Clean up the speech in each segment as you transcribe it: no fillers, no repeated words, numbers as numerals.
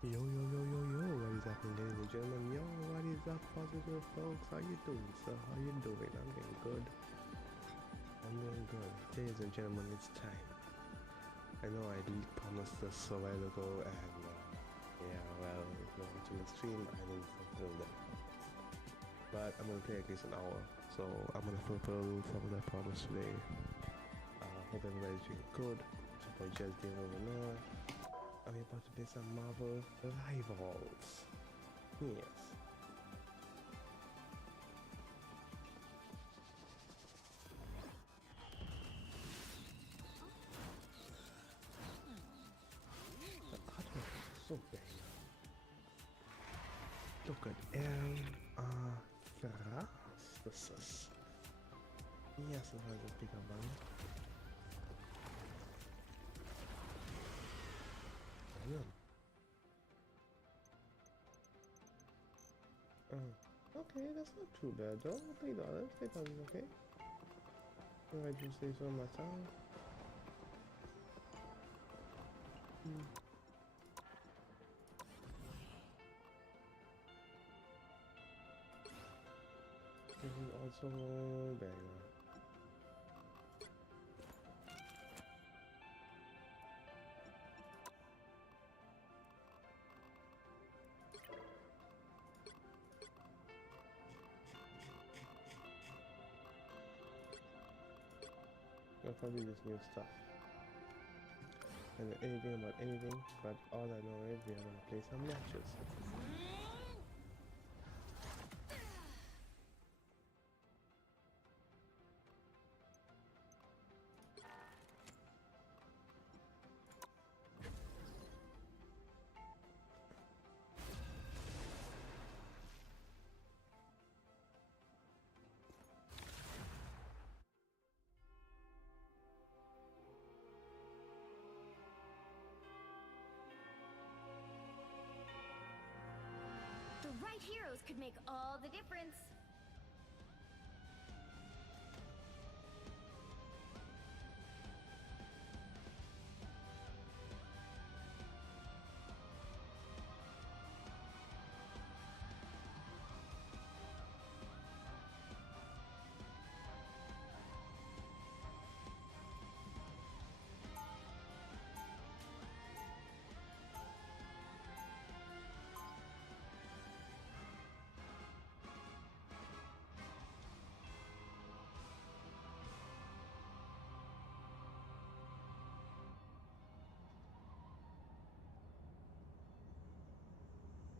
Yo, yo, yo, yo, yo, what is happening, ladies and gentlemen? Yo, what is up, positive folks? How you doing, sir? How you doing? I'm doing good. I'm doing good. Ladies and gentlemen, it's time. I know I did promise this a while ago, and yeah, well, if you're watching the stream, I didn't fulfill that. But I'm gonna play at least an hour, so I'm gonna fulfill some of that promise today. Hope everybody's doing good. Support Jazz Game over now. Are we about to play some Marvel Rivals? Yes. The artwork is so big. Look at Thrastus. Yes, it has a bigger one. Okay, that's not too bad though. $3. $3 is okay. If I do say so myself. This is also banger. I'll probably just new stuff. And anything about anything, but all I know is we are gonna play some matches. The right heroes could make all the difference.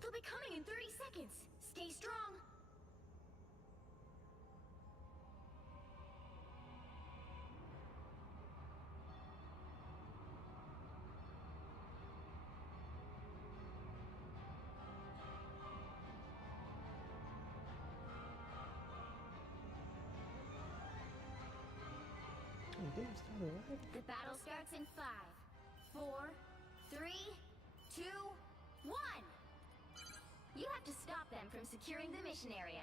They'll be coming in 30 seconds. Stay strong. Oh, game started already? The battle starts in 5, 4, 3, 2, 1. You have to stop them from securing the mission area.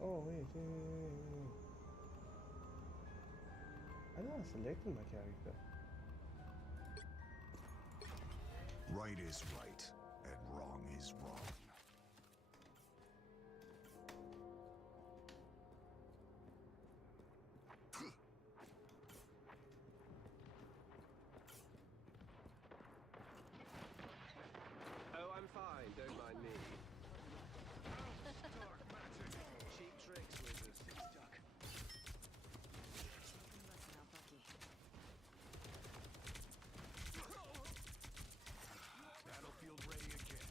Oh, wait. I know I selected my character. Right is right, and wrong is wrong. Oh, I'm fine. Don't mind me. Dark magic. Cheap tricks, wizards. Stuck. Battlefield ready again.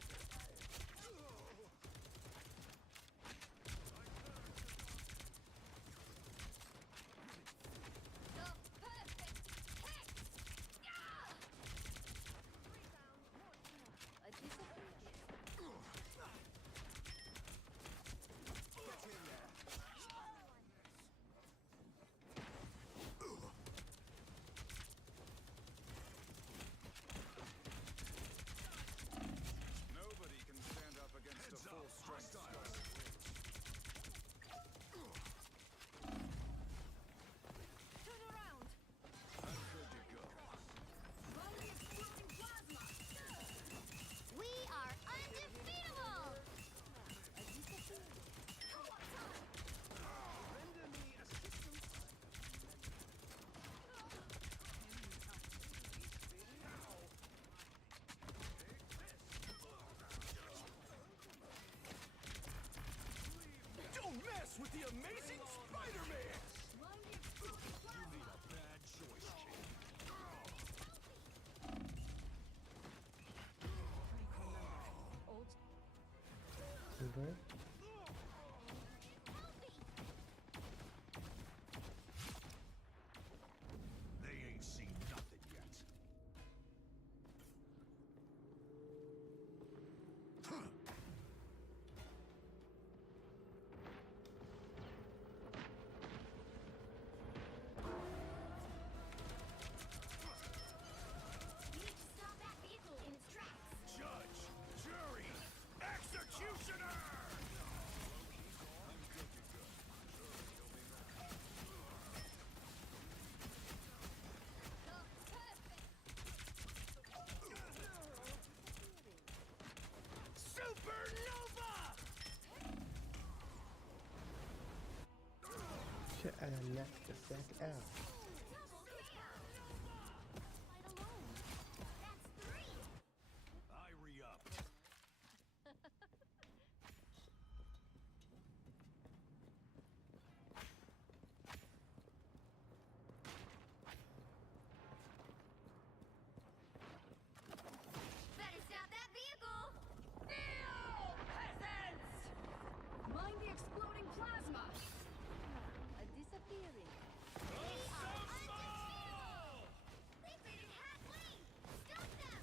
And that's the second L. I re-up. Better stop that vehicle! Mind the exploding plasma! Disappearing. We are undefeatable! They've made it halfway! Stop them!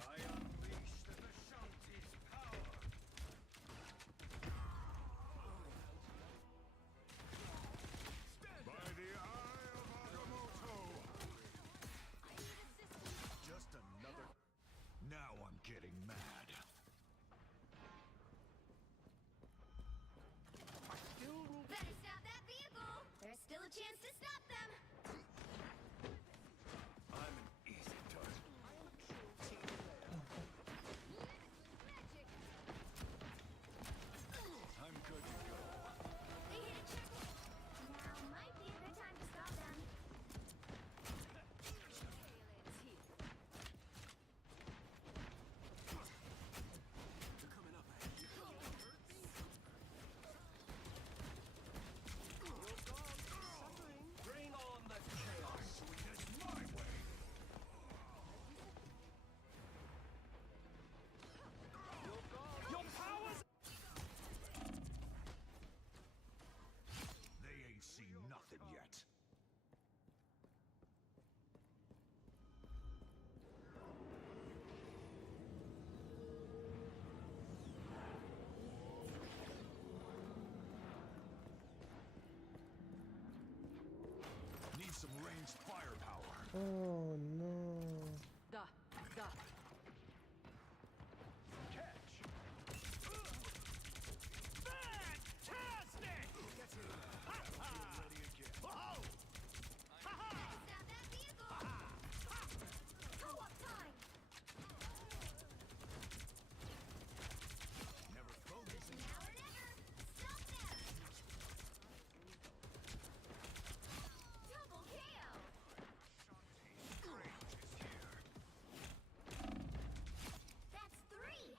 I unleash the Vishanti's power. By the eye of Agamotto. I need assistance. Just another. Now I'm getting mad. Better stop that vehicle! There's still a chance to stop them! I'm an easy target. Magic! I'm good to go. They hit a checkpoint! Now might be a good time to stop them. Bring on the chaos. Doing this my way. Your powers. They ain't seen nothing yet. Need some ranged firepower. Oh no. Da. Catch. Fantastic! Ready again. Whoa! Better stop that vehicle! Co-op time! Never focus. Now or never! Stop them! Double KO! Range is here. That's 3!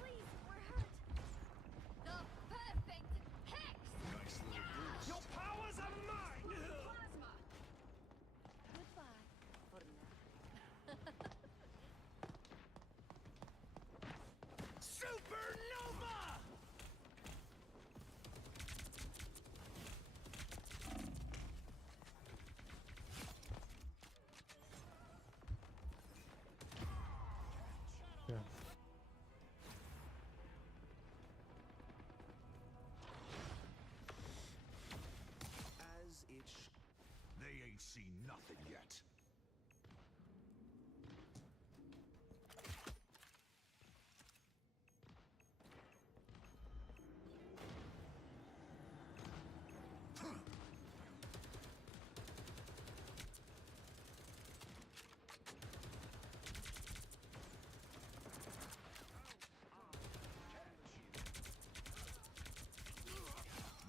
Please, we're hurt! The perfect hex! Nice little boost. Your powers are mine! Plasma! Goodbye for now. Supernova! Yeah. As it They ain't seen nothing yet.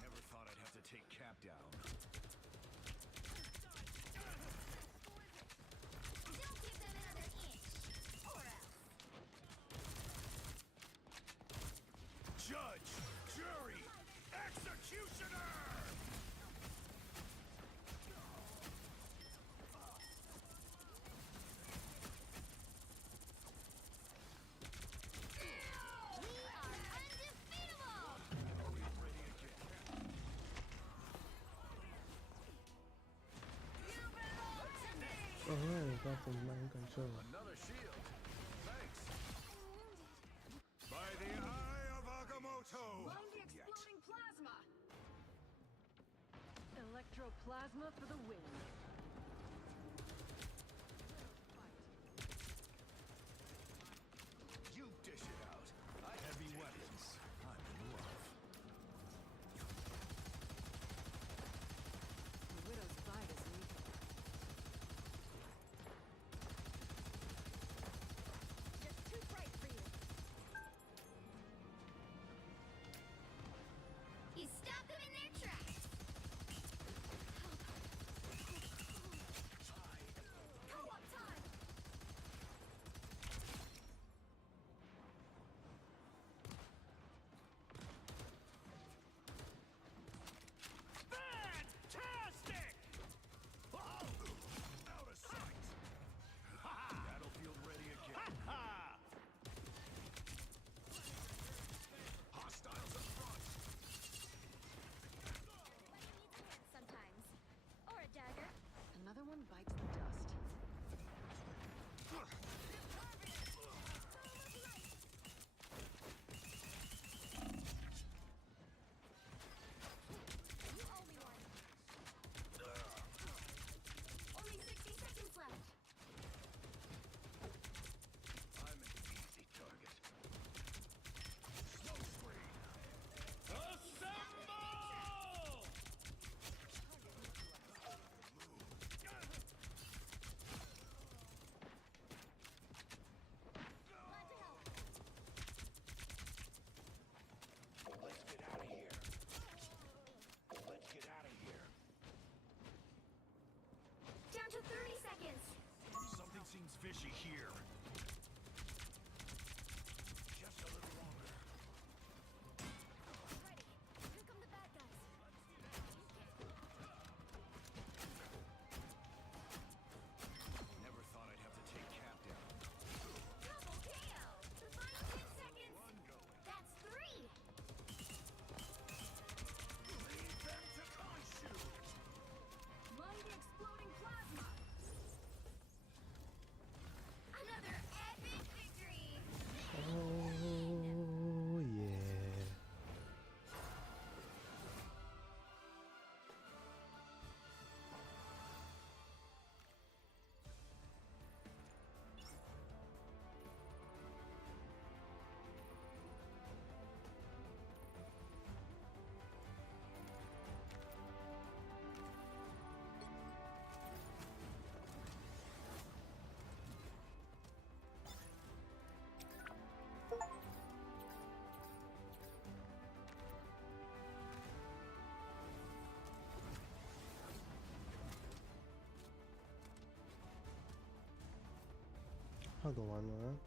Never thought I'd have to take Cap down. Don't give them another inch! Or else! Judge, jury, executioner! We are undefeatable! Ready again. You belong to me! Alright, got some mind control. Another shield. Thanks. I'm wounded. By the eye of Agamotto! Mind the Yet. exploding plasma! Electroplasma for the win. You dish it out. Heavy weapons. I'm in love. Seems fishy here. Just a little longer. Ready. Here come the bad guys. Never thought I'd have to take Cap down. Double KO. The final 10 seconds. Run going. That's 3. Leave them to shoot. Mighty exploding plasma. Another epic victory. Oh yeah. I'll go on, man.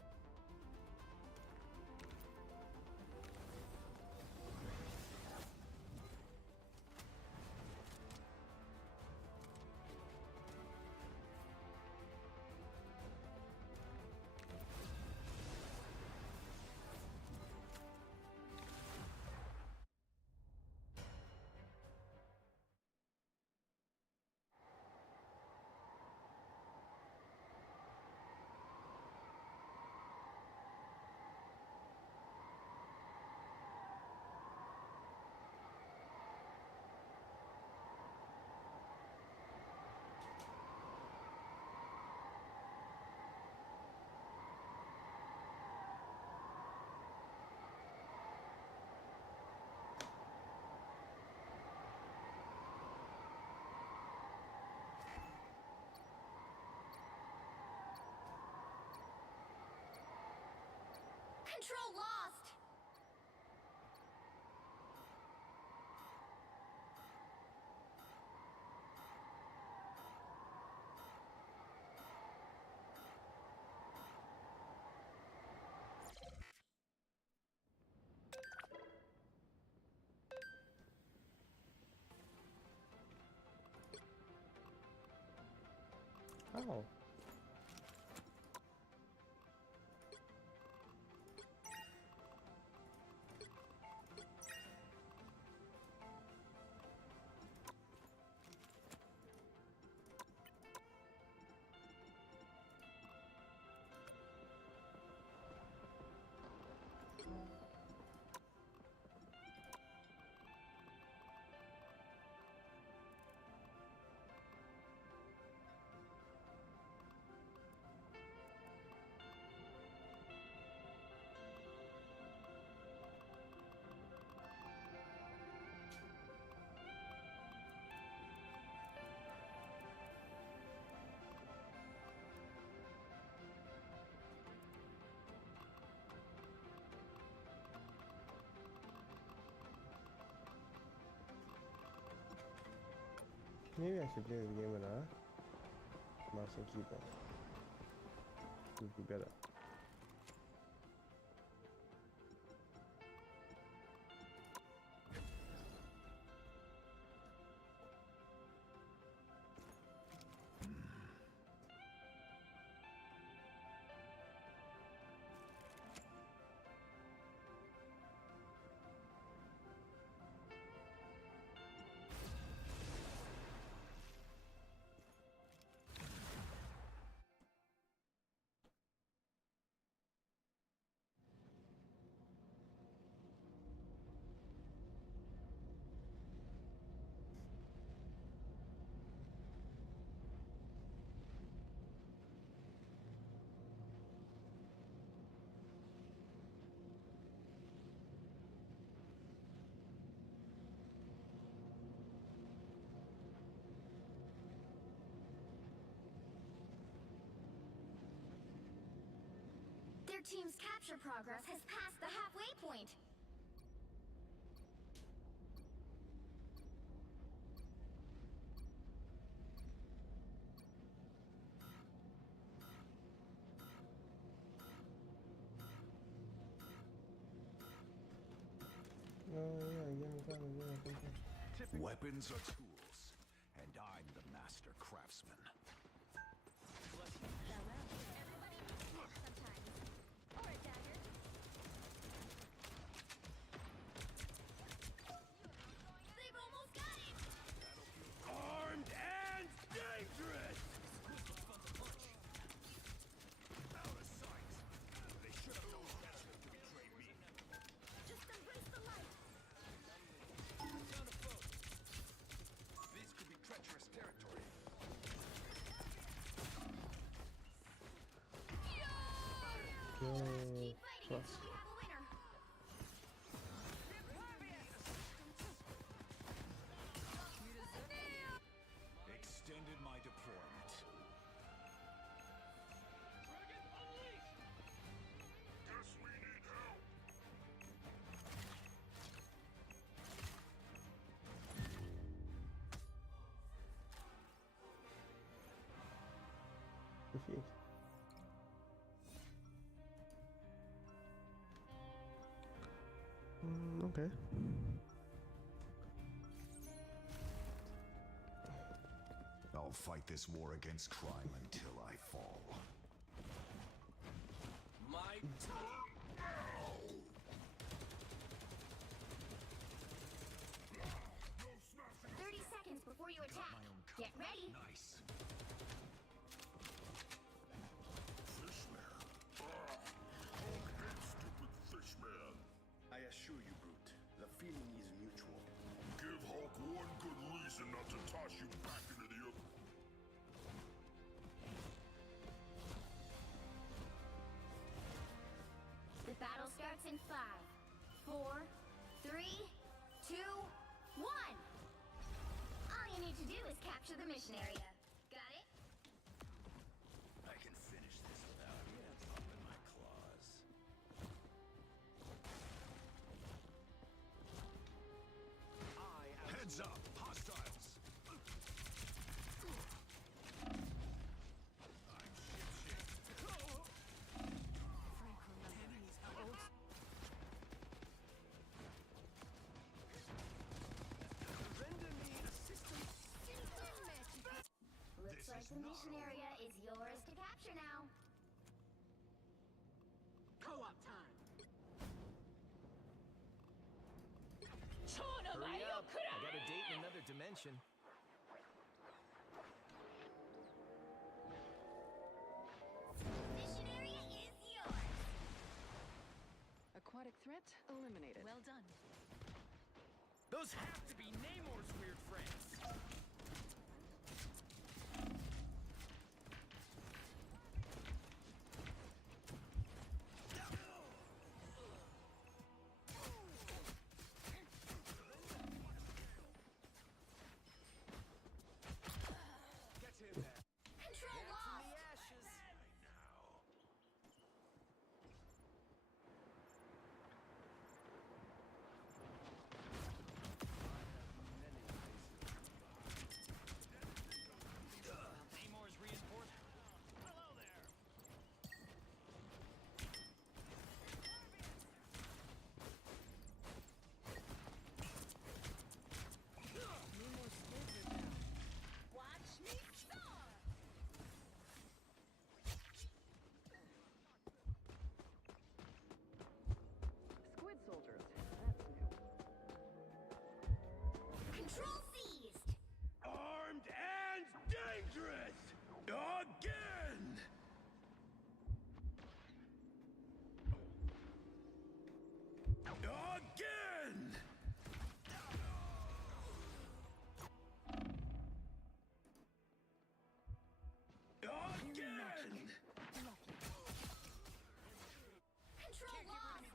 Control lost. Oh. Maybe I should play this game with a mouse and keyboard. It would be better. Their team's capture progress has passed the halfway point. Weapons are tools, and I'm the master craftsman. Everybody needs help sometimes. Or a dagger. They've almost got it! Armed and dangerous! Out of sight! They should have known better to betray me. Just embrace the light! This could be treacherous territory. Yo, Keep fighting fuck. until we have a winner. Extended my deployment. Guess we need help. Okay. I'll fight this war against crime until I fall. My 30 seconds before you attack. My own Get ready. Nice. Stupid fishman. I assure you, Brute, the feeling is mutual. Give Hulk one good reason not to toss you back into the earth. The battle starts in 5, 4, 3, 2, 1. All you need to do is capture the mission area. Got it? I can finish this without popping my claws. Heads up! Hostiles! I'm shipshape. render me assistance. Looks like the mission area is yours to capture now. Co-op time. Hurry up! I got a date in another dimension. Mission area is yours. Aquatic threat eliminated. Well done. Those have to be Namor's weird friends. Get him there. Control From lost. the ashes. Namor's reinforced. Hello there. Nemo's skids are down. Watch me soar. Squid soldiers. That's new. Control seized. Armed and dangerous! Again! Again! Again! Control lost.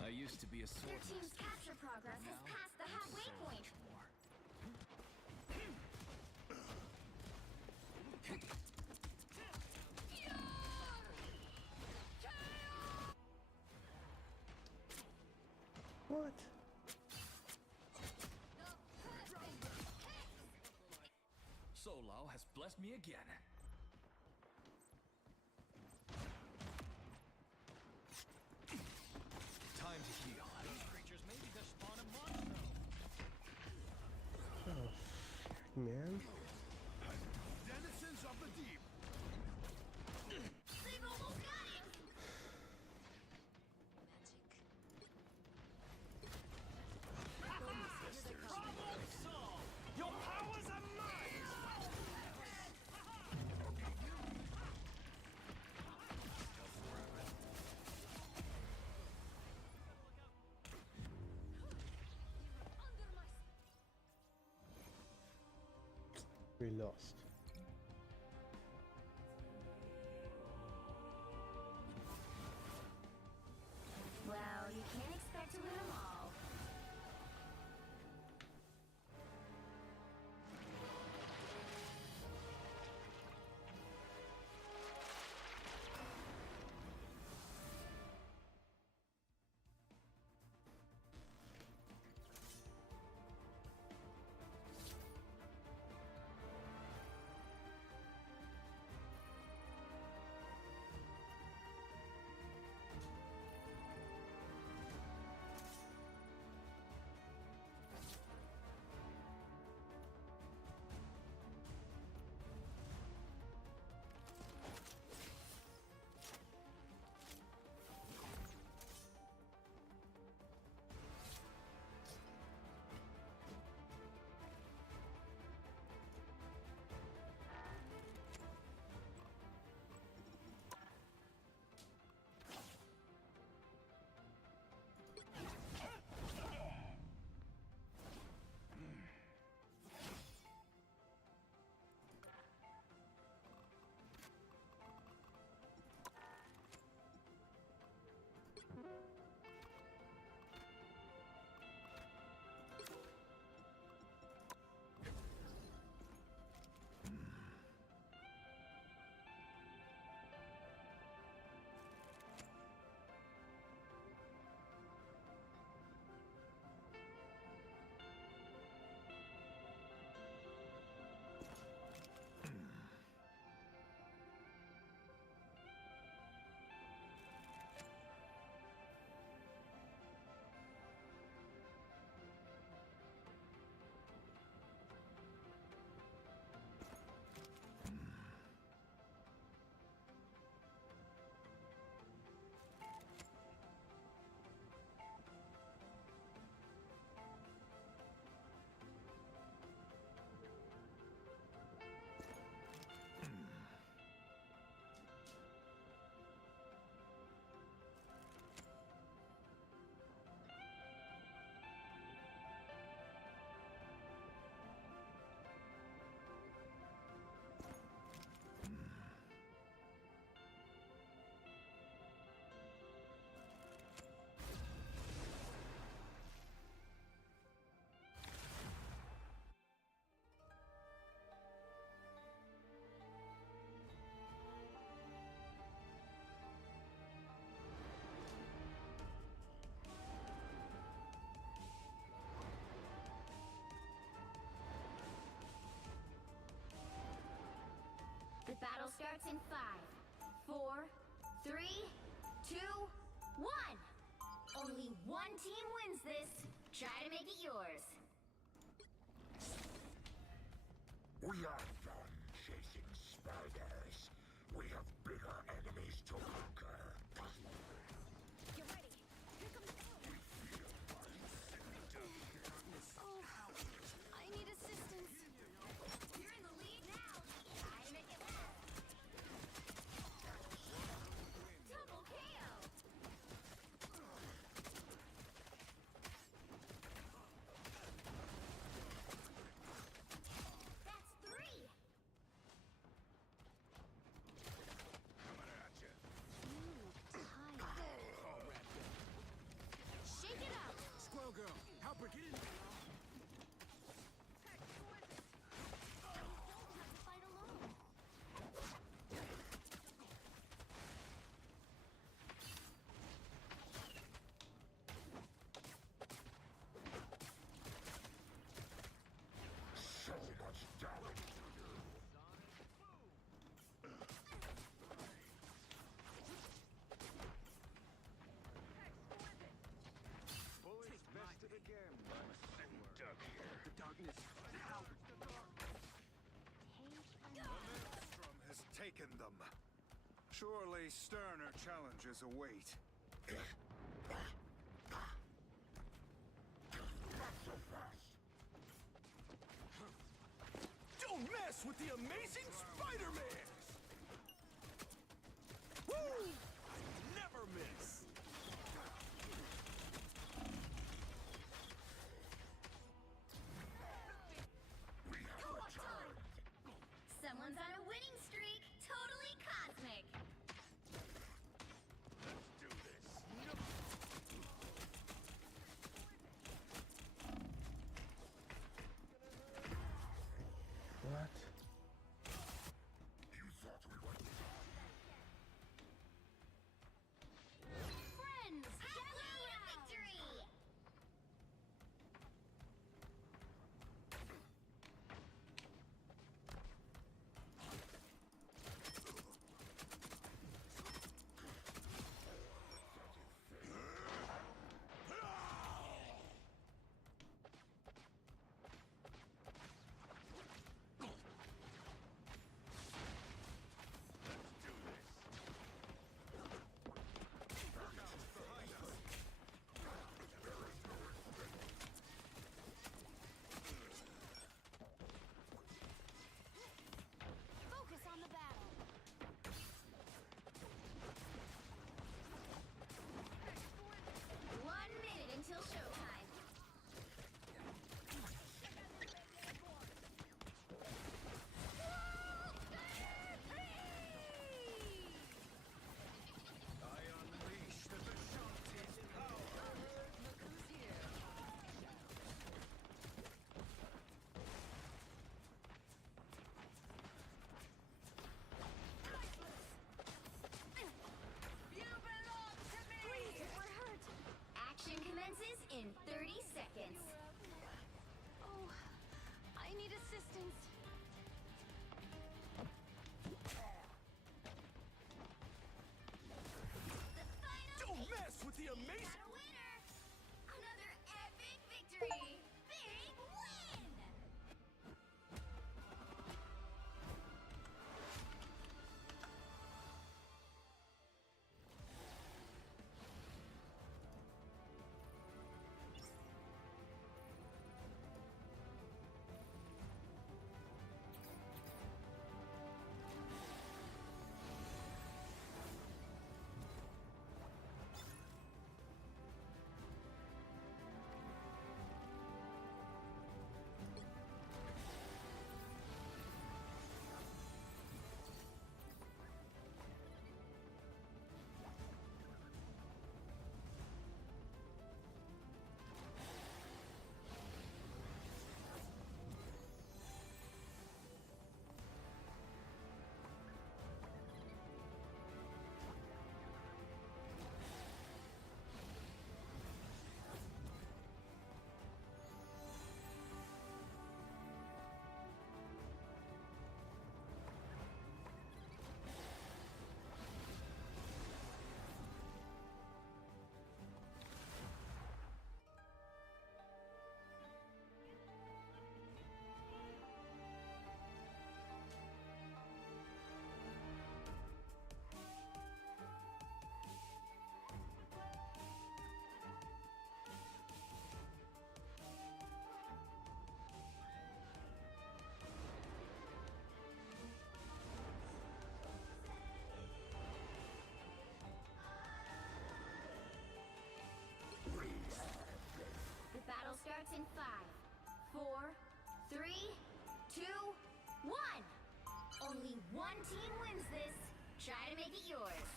I used to be a Your sword team's master. capture progress has passed the halfway point. What? So Lao has blessed me again. Time to heal. These creatures may be the spawn of monsters. Oh, man. Denizens of the deep. They've almost got it! Problem solved! Your powers are mine! We lost. Well, you can't expect to win them all. The battle starts in 5, 4, 3, 2, 1! Only one team wins this. Try to make it yours. We are done chasing spiders. We have bigger enemies to conquer. Get ready. Here comes the Oh, I need assistance. You're in the lead now. Try to make it last. Double KO. That's 3. scare me. I'm sitting duck here. The darkness. The maelstrom has taken them. Surely sterner challenges await. Not so fast. Don't mess with the amazing Spider-Man! Woo! Never miss! We have returned. Someone's on a winning streak. Totally cosmic. Let's do this. What? You thought we were Friends, gather around. Victory! Focus on the battle. 1 minute until showtime. I unleash the Vishanti's power. Look who's here. You belong to me! Please, we're hurt. Action commences in 30 seconds. Oh, I need assistance. The final Don't eight. mess with the Got amazing... a winner. Another epic victory. Big win. The battle starts in 5, 4, 3, 2, 1. Only one team wins this. Try to make it yours.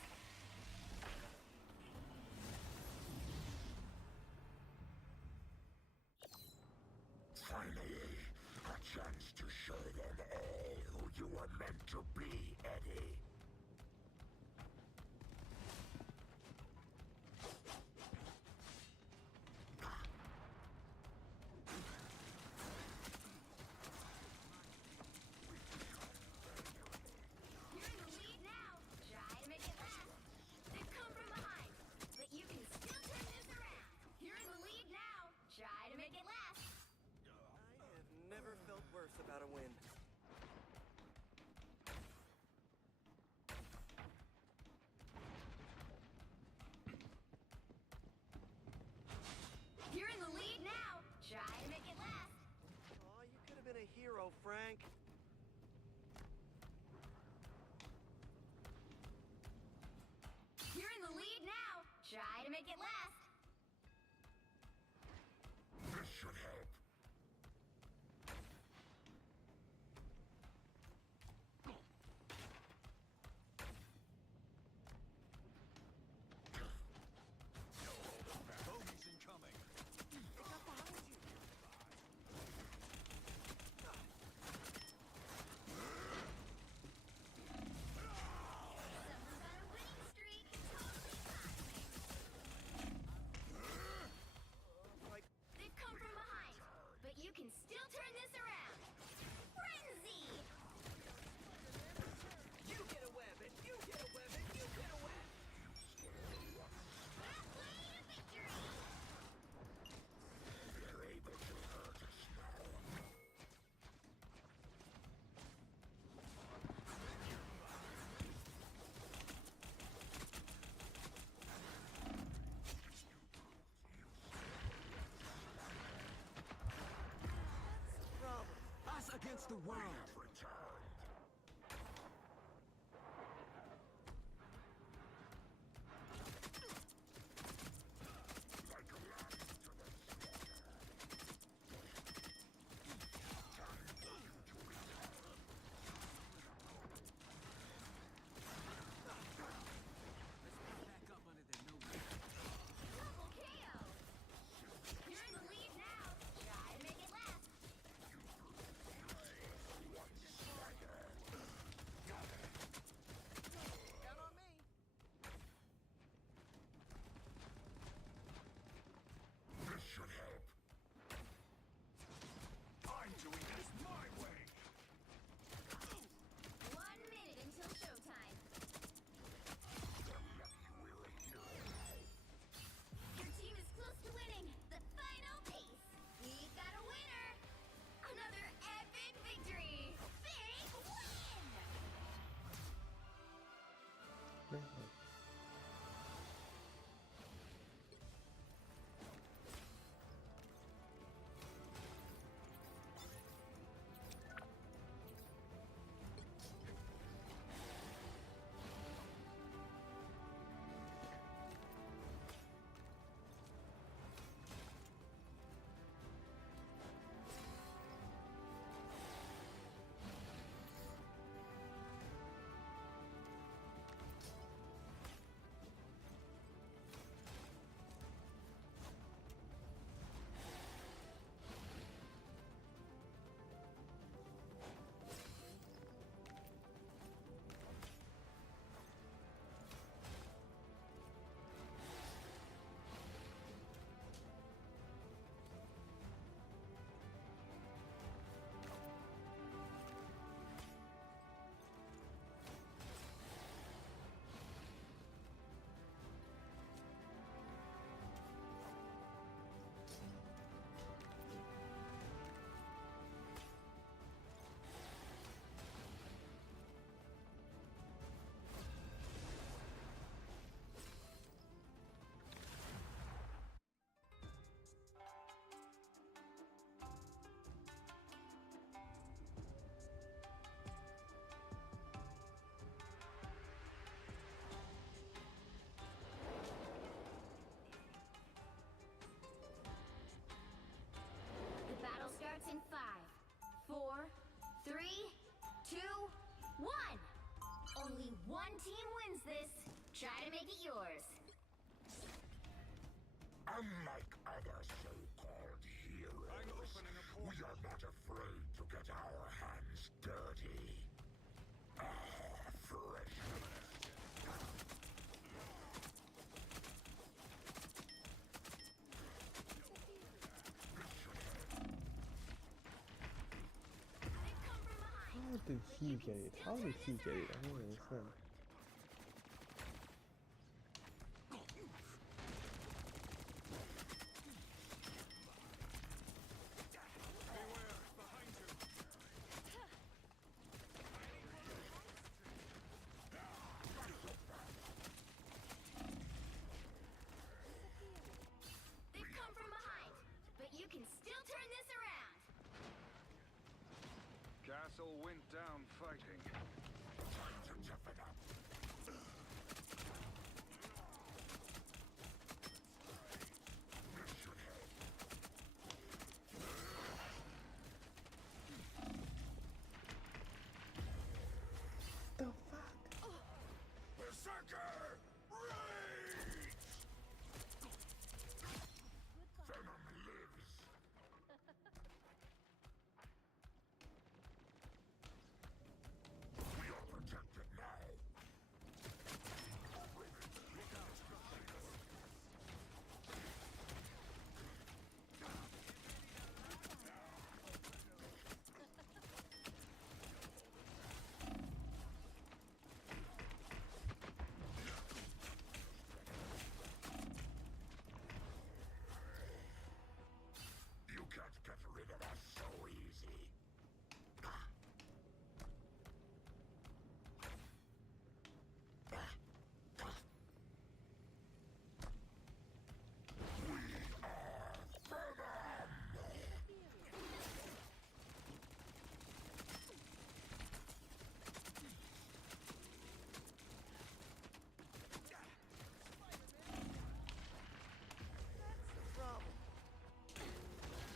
finally a chance to show them all who you were meant to be, Eddie. You're in the lead now. Try to make it last. hero, Frank. You're in the lead now. Try to make it last. This should help. Bogey's incoming. Someone's on a winning streak. Totally classic. They've come from behind, but you can still turn this around. Frenzy! You get a weapon, you get a weapon, you get a weapon. Halfway to victory! They're able to hurt us now. Problem. Us against the world. Have returned. Like a lamb to the slaughter. Time for you to return. Back up under their noses. Double KO! You're in the lead now. Try to make it last. Count on me. This should help. I'm doing this my way. 1 minute until showtime. We're a hero now. Your team is close to winning. The final piece. We've got a winner. Another epic victory. Big win! The battle starts in 5, 4, 3, 2, 1. Only one team wins this. Try to make it yours. Unlike other so-called heroes, I'm opening a portal. we are not afraid to get our hands dirty. Fresh. They've come from behind. How did he get it? How did he get it? I don't understand. Beware, behind you. They've come from behind, but you can still turn this around. vessel went down fighting. Time to toughen up. Mission head. The fuck? Berserker! Rage! Venom lives! We are protected now! You can't get rid of us so easy.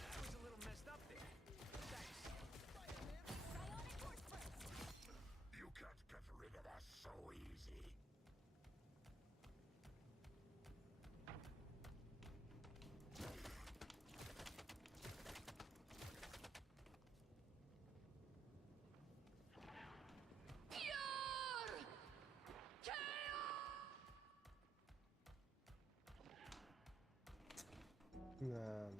That was a little messed up there. Thanks. Psionic force burst. You can't get rid of us so easy. Nah.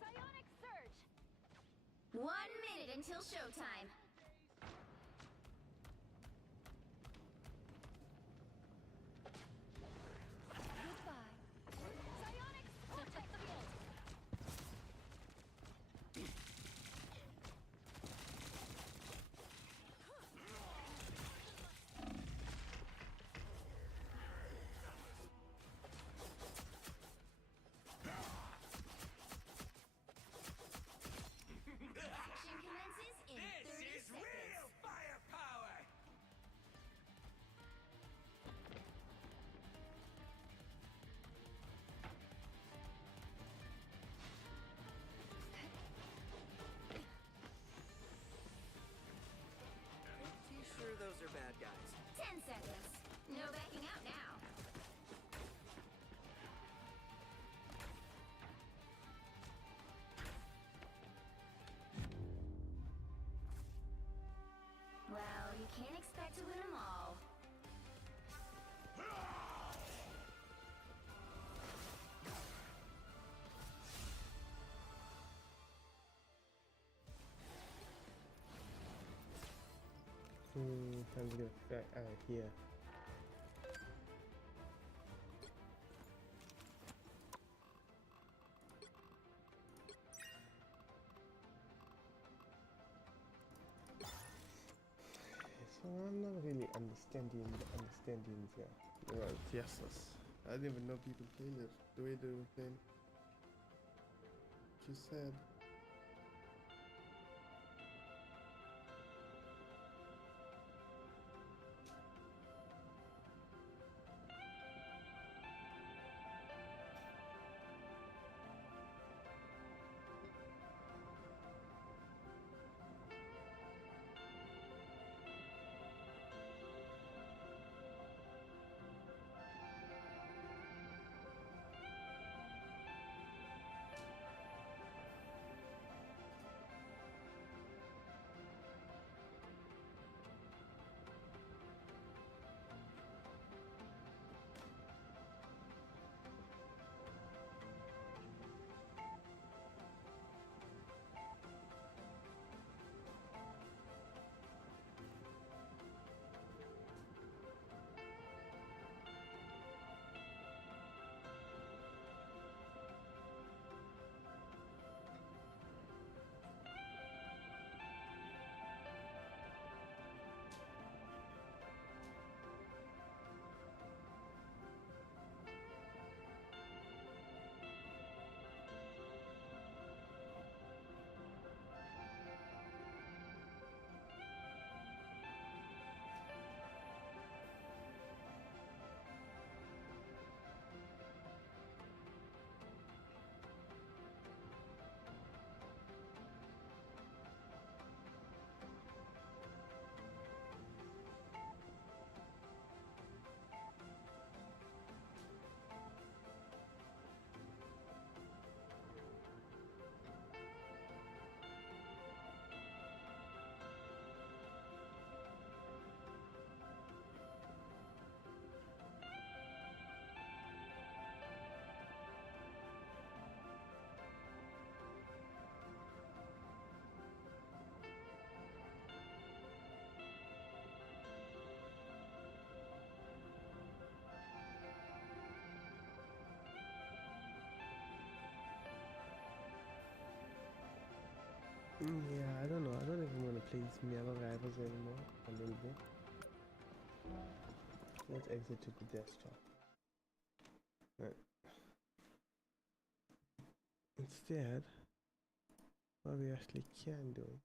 Psionic surge. 1 minute until showtime. Goodbye. Psionic protect the field. Action commences in 30 seconds. firepower! Pretty sure those are bad guys. 10 seconds. No backing out now. Well, you can't expect to win them all. Time to get back out of here. So I'm not really understanding the Fiestas. I didn't even know people play this the way they were playing. Just said. Yeah, I don't know. I don't even want to play Metal Rivals anymore. A little bit. Let's exit to the desktop. Right. Instead, what we actually can do.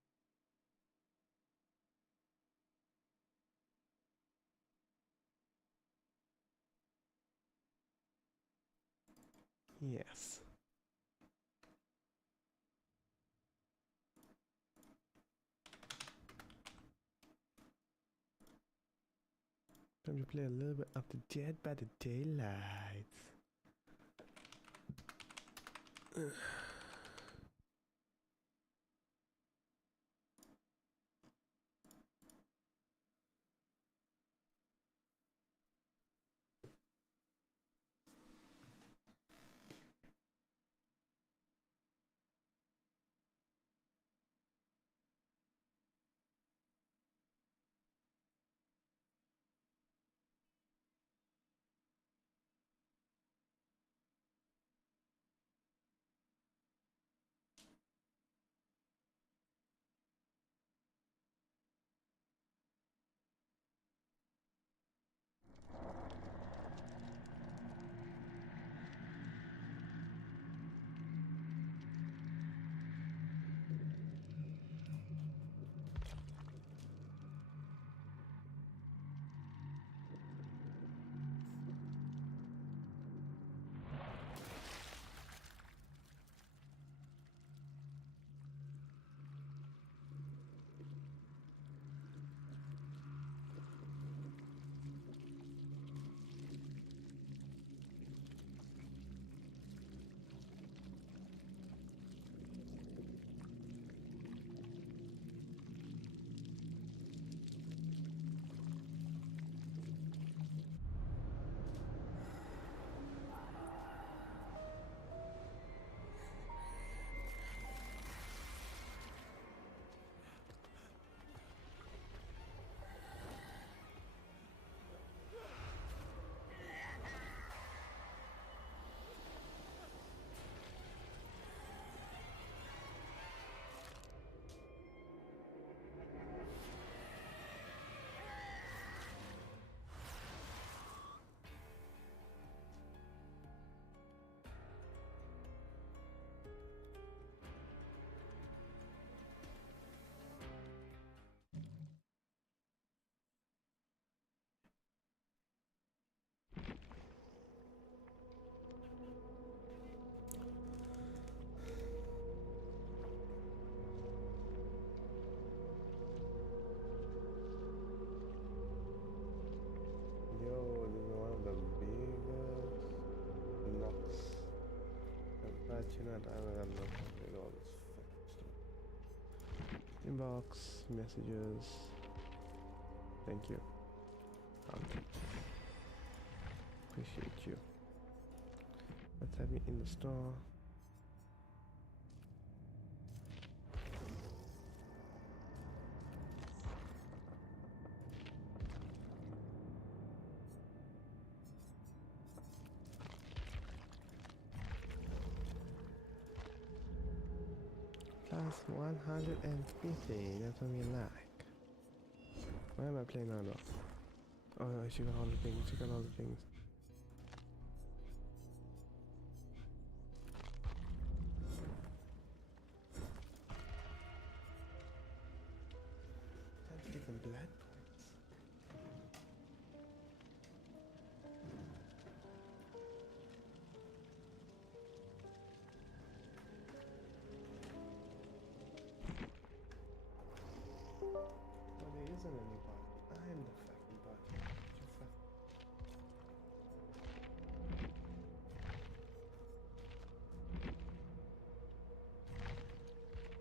Yes. Time to play a little bit of the Dead by the Daylight. Yo, this is one of the biggest knocks. But you know, I don't know how to do all this fucking stuff. Inbox, messages. Thank you. Appreciate you. Let's have it in the store. Plus 150, that's what we like. Why am I playing now though? Oh, she got all the things, she got all the things. Let's give them blood points. Oh, there isn't any button. I am the fucking button. You fuck.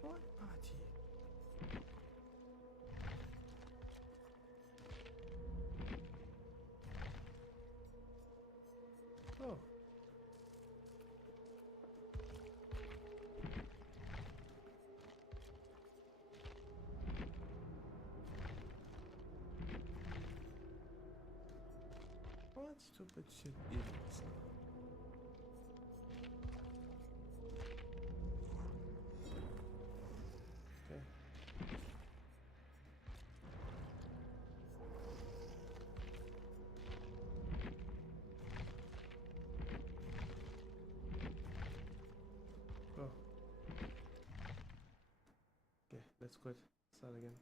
What party? Oh. What stupid shit is this? Okay. Squid. Start again.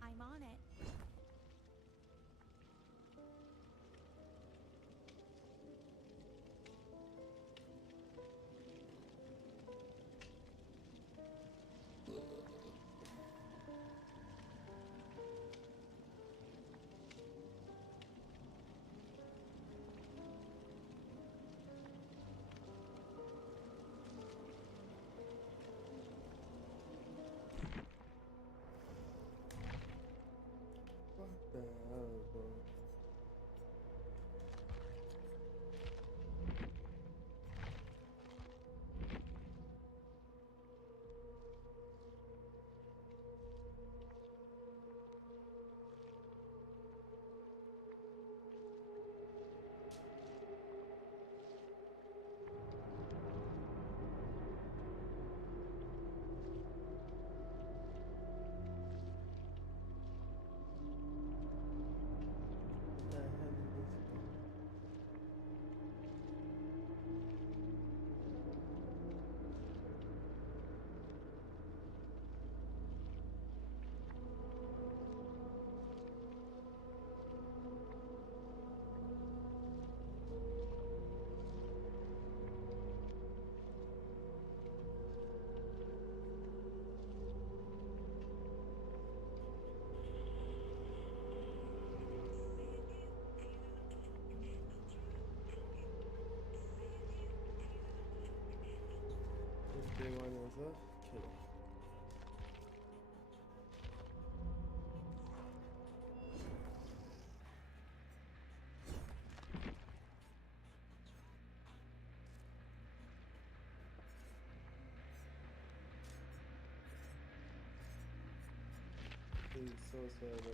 I'm on it. What the hell, bro? What the hell is this, bro? This big one is a killer. He's so sad, bro.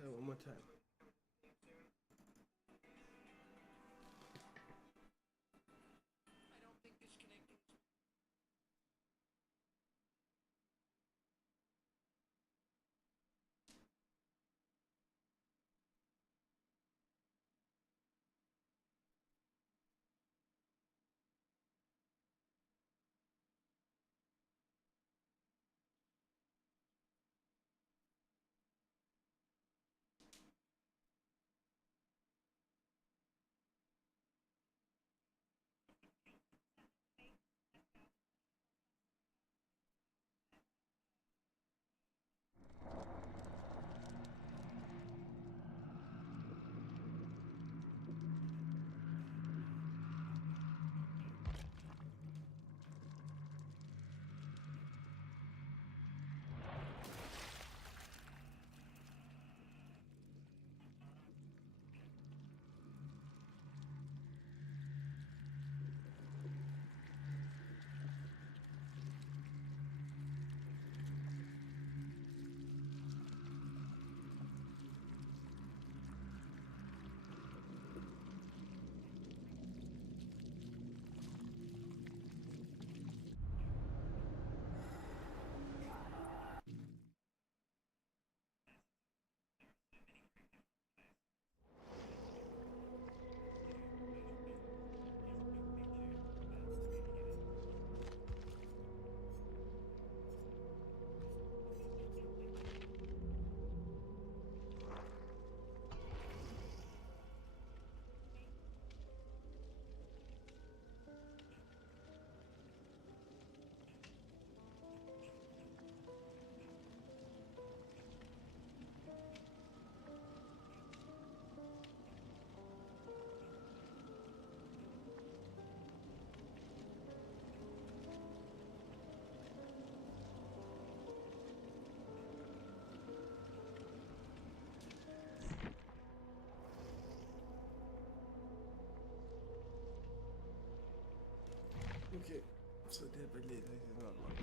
Try it one more time. Okay, so definitely this is not one.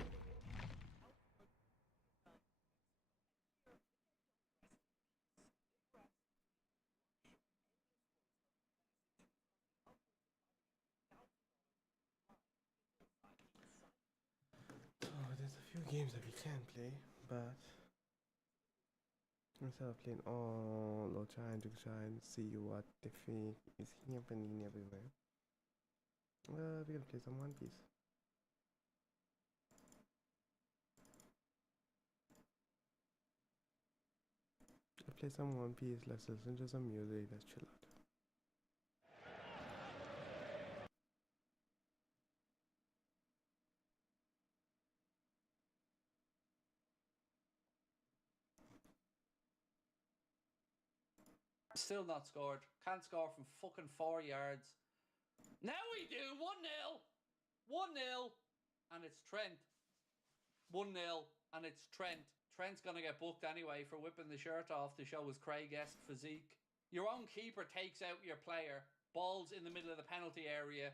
Oh, there's a few games that we can play, but instead of playing all or trying to see what the thing is happening everywhere, we're gonna play some One Piece. Play some One Piece, let's listen to some music, let's chill out. Still not scored. Can't score from fucking 4 yards. Now we do 1-0. 1-0. And it's Trent. 1-0. And it's Trent. Trent's going to get booked anyway for whipping the shirt off to show his Craig-esque physique. Your own keeper takes out your player. Ball's in the middle of the penalty area.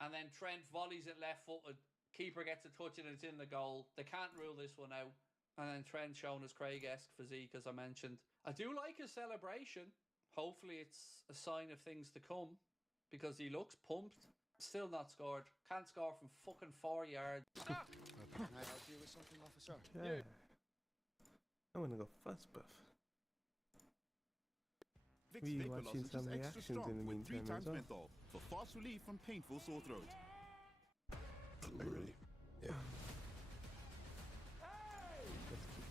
And then Trent volleys it left-footed. Keeper gets a touch and it's in the goal. They can't rule this one out. And then Trent showing his Craig-esque physique, as I mentioned. I do like his celebration. Hopefully it's a sign of things to come. Because he looks pumped. Still not scored. Can't score from fucking 4 yards. Can I help you with something, officer? Yeah. I'm gonna go first, buff. Vicks We Vapor watching Lozenge some is extra reactions strong in the with 3 meantime times as well. menthol for fast relief from painful sore throat. Are you ready? Yeah. Let's keep.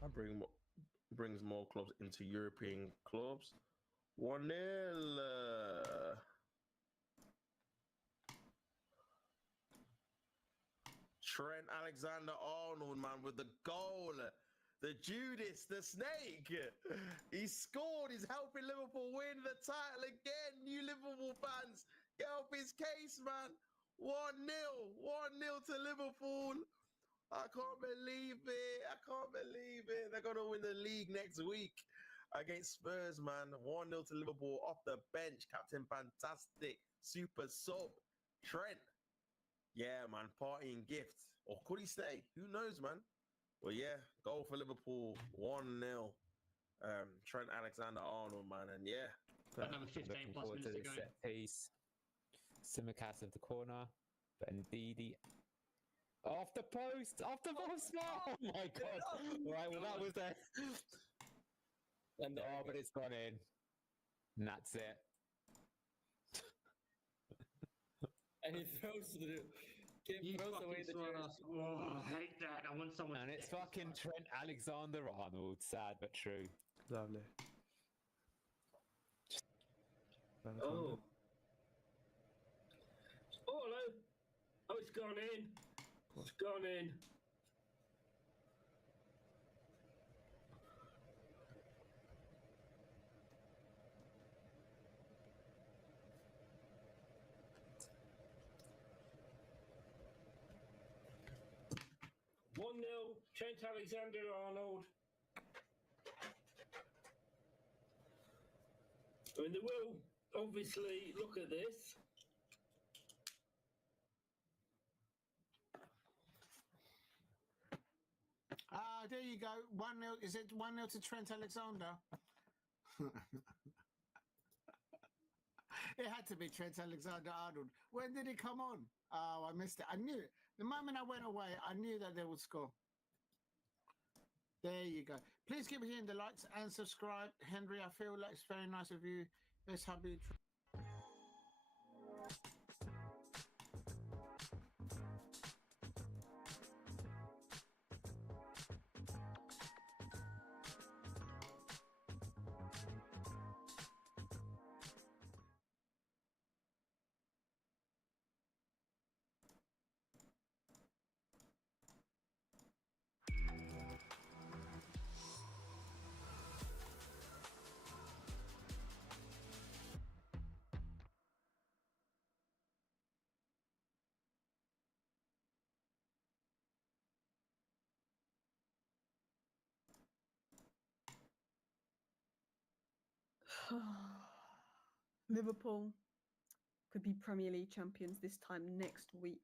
That brings more clubs into European clubs. 1-0. Trent Alexander-Arnold, man, with the goal. The Judas, the snake. He scored. He's helping Liverpool win the title again. You Liverpool fans, get up his case, man. 1-0. 1-0 to Liverpool. I can't believe it. I can't believe it. They're going to win the league next week against Spurs, man. 1-0 to Liverpool off the bench. Captain Fantastic. Super sub. Trent. Yeah, man. Partying gift. Or could he stay? Who knows, man? But yeah, goal for Liverpool. 1-0. Trent Alexander-Arnold, man. And yeah. Another 15 plus minutes to go. Set piece. Simicast of the corner. Ndidi. Off the post! Off the post! Oh my god! Right, well that was there. And but it's gone in. And that's it. And he throws the away the jersey. Oh, I hate that. I want someone. And it's fucking Trent Alexander-Arnold. Sad but true. Lovely. Oh. Oh, hello. Oh, it's gone in. It's gone in. One 0 Trent Alexander-Arnold. I mean, they will obviously look at this. There you go. 1-0. Is it 1-0 to Trent Alexander? It had to be Trent Alexander-Arnold. When did it come on? Oh, I missed it. I knew it. The moment I went away, I knew that they would score. There you go. Please keep hitting the likes and subscribe. Henry, I feel like it's very nice of you. Let's have you. Liverpool could be Premier League champions this time next week.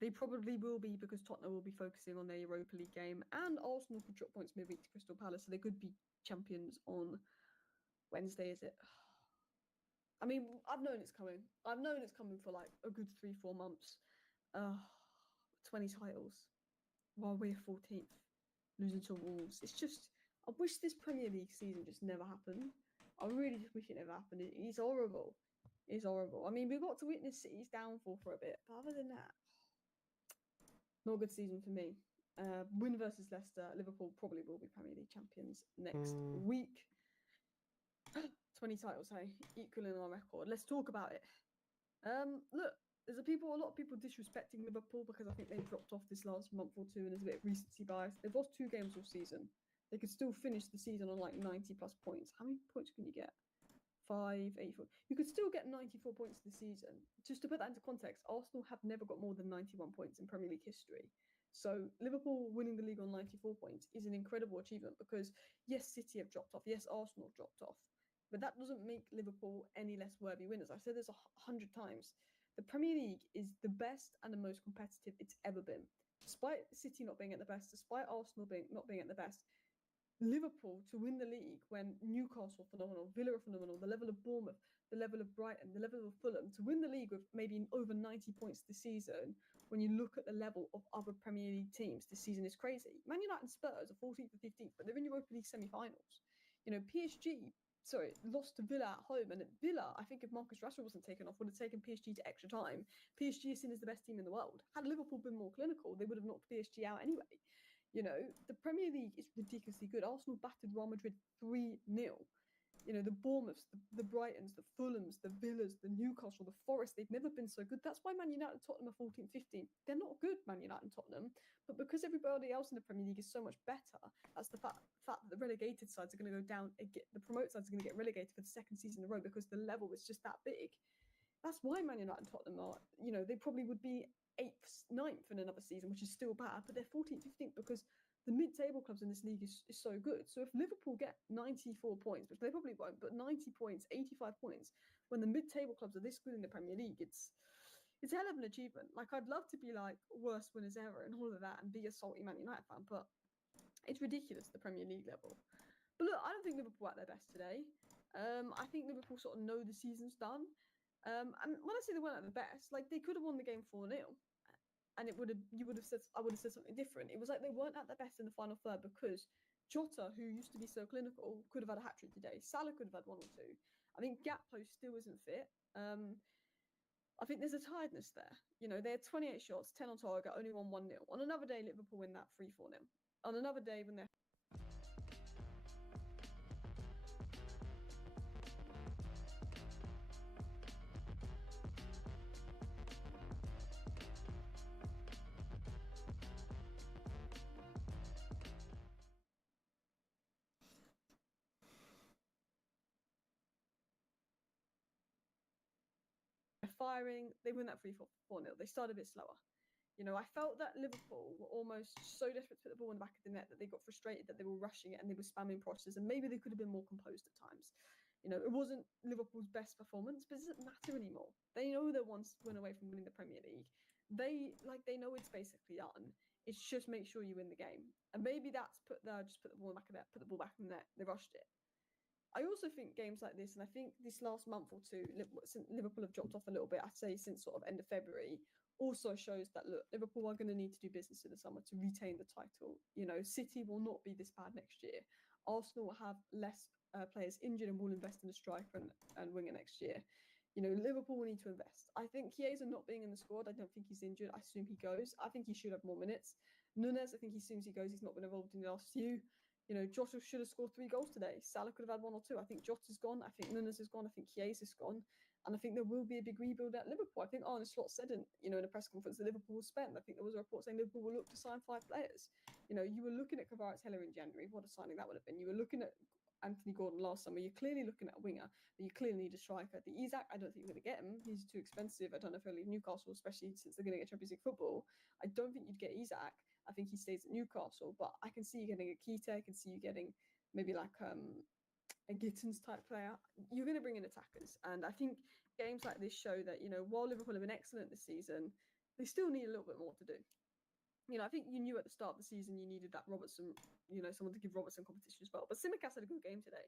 They probably will be because Tottenham will be focusing on their Europa League game and Arsenal could drop points midweek to Crystal Palace, so they could be champions on Wednesday, is it? I mean, I've known it's coming. I've known it's coming for like a good 3-4 months. 20 titles while we're 14th, losing to Wolves. It's just, I wish this Premier League season just never happened. I really just wish it never happened. It's horrible. It's horrible. I mean, we got to witness City's downfall for a bit, but other than that, not a good season for me. Win versus Leicester. Liverpool probably will be Premier League champions next week. 20 titles, hey, equaling our record. Let's talk about it. Look, there's a lot of people disrespecting Liverpool because I think they've dropped off this last month or two and there's a bit of recency bias. They've lost 2 games all season. They could still finish the season on like 90 plus points. How many points can you get? 5, 8, 4. You could still get 94 points this season. Just to put that into context, Arsenal have never got more than 91 points in Premier League history. So Liverpool winning the league on 94 points is an incredible achievement because yes, City have dropped off. Yes, Arsenal have dropped off. But that doesn't make Liverpool any less worthy winners. I've said this 100 times. The Premier League is the best and the most competitive it's ever been. Despite City not being at the best, despite Arsenal not being at the best, Liverpool to win the league when Newcastle phenomenal, Villa phenomenal, the level of Bournemouth, the level of Brighton, the level of Fulham, to win the league with maybe over 90 points this season, when you look at the level of other Premier League teams this season is crazy. Man United and Spurs are 14th and 15th, but they're in Europa League semi-finals. You know, lost to Villa at home, and at Villa, I think if Marcus Rashford wasn't taken off, would have taken PSG to extra time. PSG is seen as the best team in the world. Had Liverpool been more clinical, they would have knocked PSG out anyway. You know, the Premier League is ridiculously good. Arsenal battered Real Madrid 3-0. You know, the Bournemouths, the Brightons, the Fulhams, the Villas, the Newcastle, the Forest, they've never been so good. That's why Man United and Tottenham are 14th, 15th. They're not good, Man United and Tottenham. But because everybody else in the Premier League is so much better, that's the fact that the relegated sides are going to go down, the promoted sides are going to get relegated for the second season in a row because the level is just that big. That's why Man United and Tottenham are, you know, they probably would be 8th, 9th in another season, which is still bad, but they're 14th, 15th because the mid-table clubs in this league is so good. So if Liverpool get 94 points, which they probably won't, but 90 points, 85 points, when the mid-table clubs are this good in the Premier League, it's a hell of an achievement. Like, I'd love to be like worst winners ever and all of that and be a salty Man United fan, but it's ridiculous, the Premier League level. But look, I don't think Liverpool are at their best today. I think Liverpool sort of know the season's done. And when I say they weren't at the best, like, they could have won the game 4-0. And I would have said something different. It was like they weren't at their best in the final third because Jota, who used to be so clinical, could have had a hat-trick today. Salah could have had 1 or 2. I think Gakpo still isn't fit. I think there's a tiredness there. You know, they had 28 shots, 10 on target, only won 1-0. On another day, Liverpool win that 3-4-0. On another day, when they're firing, they win that 3-4-0. They started a bit slower. You know, I felt that Liverpool were almost so desperate to put the ball in the back of the net that they got frustrated that they were rushing it and they were spamming crosses, and maybe they could have been more composed at times. You know, it wasn't Liverpool's best performance, but it doesn't matter anymore. They know they're one win away from winning the Premier League. They know it's basically done. It's just make sure you win the game. And maybe that's just put the ball in the back of the net, put the ball back in the net. They rushed it. I also think games like this, and I think this last month or two, since Liverpool have dropped off a little bit, I'd say since sort of end of February, also shows that, look, Liverpool are going to need to do business in the summer to retain the title. You know, City will not be this bad next year. Arsenal will have less players injured and will invest in a striker and winger next year. You know, Liverpool will need to invest. I think Chiesa not being in the squad, I don't think he's injured. I assume he goes. I think he should have more minutes. Nunez, I think as soon as he goes, he's not been involved in the last few. You know, Jota should have scored 3 goals today. Salah could have had 1 or 2. I think Jota's gone. I think Nunez is gone. I think Chiesa's gone. And I think there will be a big rebuild at Liverpool. I think Arne Slot said in a press conference that Liverpool will spend. I think there was a report saying Liverpool will look to sign 5 players. You know, you were looking at Kvaratskhelia in January. What a signing that would have been. You were looking at Anthony Gordon last summer. You're clearly looking at a winger, but you clearly need a striker. The Isak, I don't think you're going to get him. He's too expensive. I don't know if he'll leave Newcastle, especially since they're going to get Champions League football. I don't think you'd get Isak. I think he stays at Newcastle, but I can see you getting a Keita. I can see you getting maybe like a Gittins type player. You're going to bring in attackers. And I think games like this show that, you know, while Liverpool have been excellent this season, they still need a little bit more to do. You know, I think you knew at the start of the season you needed that Robertson, you know, someone to give Robertson competition as well. But Tsimikas had a good game today.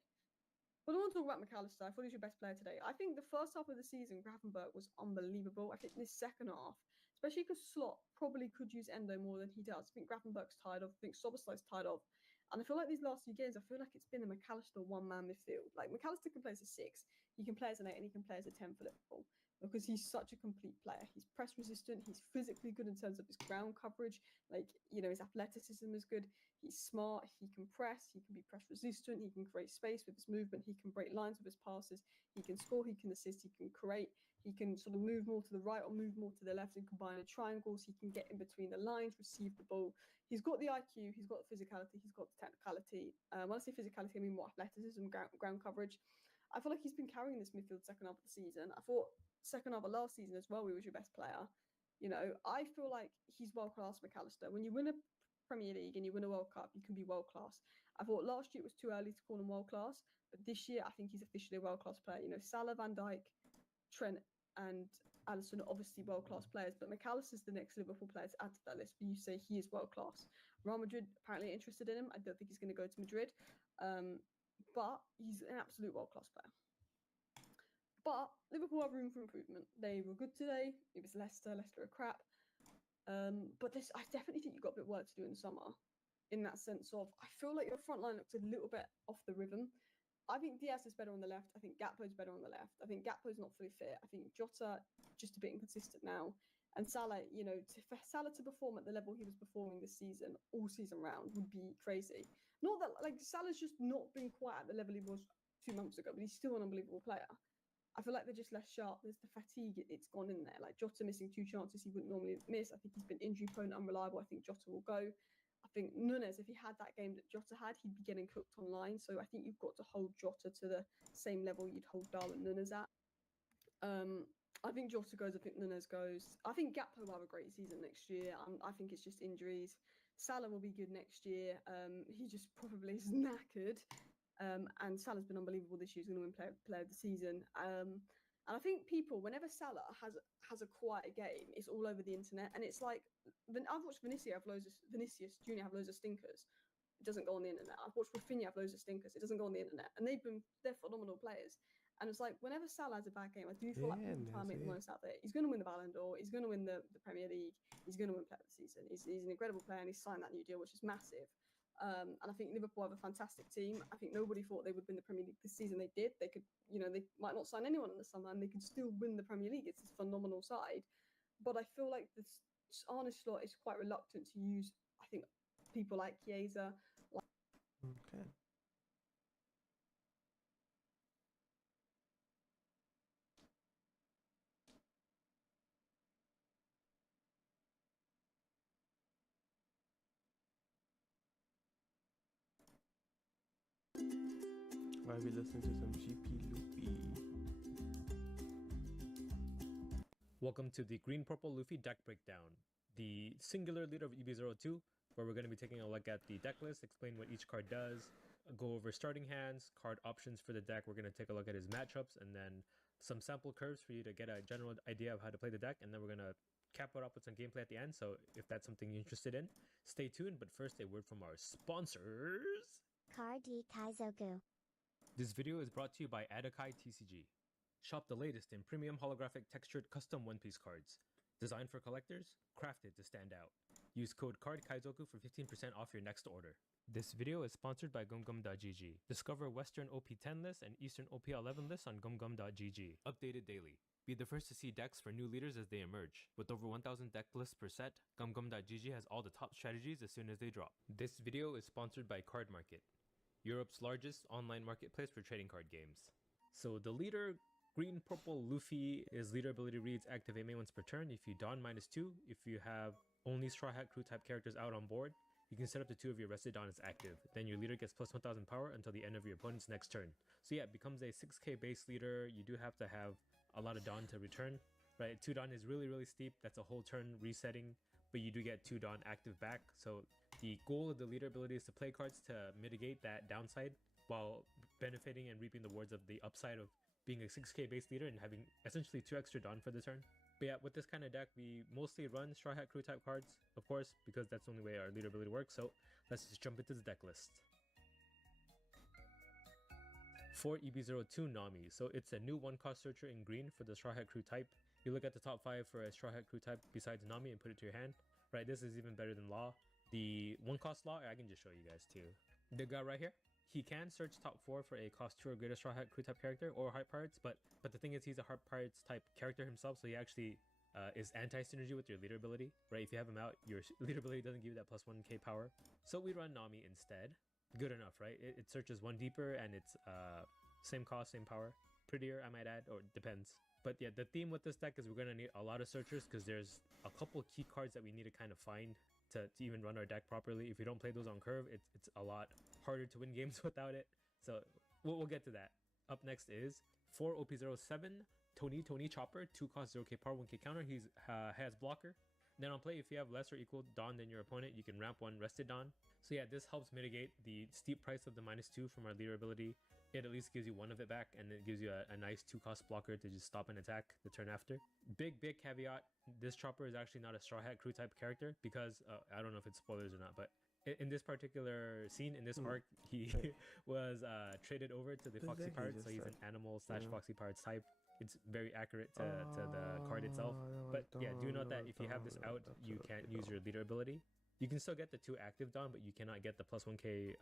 But I want to talk about McAllister. I thought he was your best player today. I think the first half of the season, Gravenberch was unbelievable. I think this second half, especially because Slot probably could use Endo more than he does. I think Gravenberch's tired of. I think Szoboszlai's tired of. And I feel like these last few games, I feel like it's been a McAllister one-man midfield. Like, McAllister can play as a 6, he can play as an 8, and he can play as a 10 for Liverpool because he's such a complete player. He's press resistant, he's physically good in terms of his ground coverage. Like, you know, his athleticism is good. He's smart, he can press, he can be press resistant, he can create space with his movement, he can break lines with his passes, he can score, he can assist, he can create, he can sort of move more to the right or move more to the left and combine the triangles. He can get in between the lines, receive the ball. He's got the IQ, he's got the physicality, he's got the technicality. When I say physicality, I mean more athleticism, ground coverage. I feel like he's been carrying this midfield second half of the season. I thought second half of last season as well, he was your best player. You know, I feel like he's world-class, McAllister. When you win a Premier League and you win a World Cup, you can be world-class. I thought last year it was too early to call him world-class, but this year I think he's officially a world-class player. You know, Salah, Van Dijk, Trent and Alisson are obviously world-class players, but McAllister's the next Liverpool player to add to that list, but you say he is world-class. Real Madrid apparently interested in him. I don't think he's going to go to Madrid, but he's an absolute world-class player. But Liverpool have room for improvement. They were good today. It was Leicester. Leicester are crap. But I definitely think you've got a bit of work to do in the summer, in that sense of, I feel like your front line looks a little bit off the rhythm. I think Diaz is better on the left. I think Gakpo's better on the left. I think Gakpo's not fully fit. I think Jota just a bit inconsistent now. And Salah, you know, for Salah to perform at the level he was performing this season, all season round, would be crazy. Not that, like, Salah's just not been quite at the level he was 2 months ago, but he's still an unbelievable player. I feel like they're just less sharp. There's the fatigue, it's gone in there. Like, Jota missing 2 chances he wouldn't normally miss. I think he's been injury prone, unreliable. I think Jota will go. I think Nunez, if he had that game that Jota had, he'd be getting cooked online. So I think you've got to hold Jota to the same level you'd hold Darwin Nunez at. I think Jota goes. I think Nunez goes. I think Gakpo will have a great season next year. I think it's just injuries. Salah will be good next year. He just probably is knackered. And Salah's been unbelievable this year. He's going to win player of the season. And I think people, whenever Salah has a quiet game, it's all over the internet. And it's like, I've watched Vinicius Junior have loads of stinkers. It doesn't go on the internet. I've watched Rafinha have loads of stinkers. It doesn't go on the internet. And they're phenomenal players. And it's like, whenever Salah has a bad game, I do feel like people try and make the most out of it. He's going to win the Ballon d'Or. He's going to win the Premier League. He's going to win player of the season. He's an incredible player, and he's signed that new deal, which is massive. And I think Liverpool have a fantastic team. I think nobody thought they would win the Premier League this season. They did. They could, they might not sign anyone in the summer, and they could still win the Premier League. It's this phenomenal side. But I feel like this Arne Slot is quite reluctant to use, I think, people like Chiesa. Okay. Why we listen to some GP Luffy? Welcome to the Green Purple Luffy deck breakdown, the singular leader of EB02, where we're going to be taking a look at the deck list, explain what each card does, go over starting hands, card options for the deck. We're going to take a look at his matchups, and then some sample curves for you to get a general idea of how to play the deck, and then we're going to cap it up with some gameplay at the end. So if that's something you're interested in, stay tuned. But first, a word from our sponsors. Cardi Kaizoku. This video is brought to you by Adakai TCG. Shop the latest in premium holographic textured custom One Piece cards. Designed for collectors, crafted to stand out. Use code CARDKaizoku for 15% off your next order. This video is sponsored by GumGum.gg. Discover Western OP10 lists and Eastern OP11 lists on GumGum.gg. Updated daily. Be the first to see decks for new leaders as they emerge. With over 1,000 deck lists per set, GumGum.gg has all the top strategies as soon as they drop. This video is sponsored by Card Market, Europe's largest online marketplace for trading card games. So the leader, Green Purple Luffy, his leader ability reads activate main once per turn. If you don -2, if you have only Straw Hat Crew type characters out on board, you can set up to 2 of your rested don as active. Then your leader gets plus 1,000 power until the end of your opponent's next turn. So yeah, it becomes a 6k base leader. You do have to have a lot of don to return, right? 2 don is really, really steep. That's a whole turn resetting, but you do get 2 don active back. So the goal of the leader ability is to play cards to mitigate that downside while benefiting and reaping the rewards of the upside of being a 6k base leader and having essentially 2 extra don for the turn. But yeah, with this kind of deck, we mostly run Straw Hat Crew type cards, of course, because that's the only way our leader ability works. So let's just jump into the deck list. For EB02 Nami, so it's a new 1-cost searcher in green for the Straw Hat Crew type. You look at the top 5 for a Straw Hat Crew type besides Nami and put it to your hand. Right, this is even better than Law. The 1-cost Law, I can just show you guys too. The guy right here, he can search top 4 for a cost 2 or greater Straw Hat Crew type character or Heart Pirates, but the thing is he's a Heart Pirates type character himself, so he actually is anti-synergy with your leader ability, right? If you have him out, your leader ability doesn't give you that plus 1k power. So we run Nami instead. Good enough, right? It searches 1 deeper and it's same cost, same power. Prettier, I might add, or depends. But yeah, the theme with this deck is we're going to need a lot of searchers because there's a couple key cards that we need to kind of find to even run our deck properly. If we don't play those on curve, it's a lot harder to win games without it. So we'll get to that. Up next is 4 OP07, Tony Chopper, 2 cost 0k power, 1k counter. He has blocker. Then on play, if you have less or equal Don than your opponent, you can ramp 1 rested Don. So yeah, this helps mitigate the steep price of the -2 from our leader ability. It at least gives you 1 of it back, and it gives you a nice 2-cost blocker to just stop an attack the turn after. Big caveat, this Chopper is actually not a Straw Hat Crew type character because, I don't know if it's spoilers or not, but in this particular scene, in this arc, he was traded over to the Foxy Pirates, so he's an animal / Foxy Pirates type. It's very accurate to the card itself. But yeah, do note that if you have this out, you can't use your leader ability. You can still get the 2 active Don, but you cannot get the plus 1k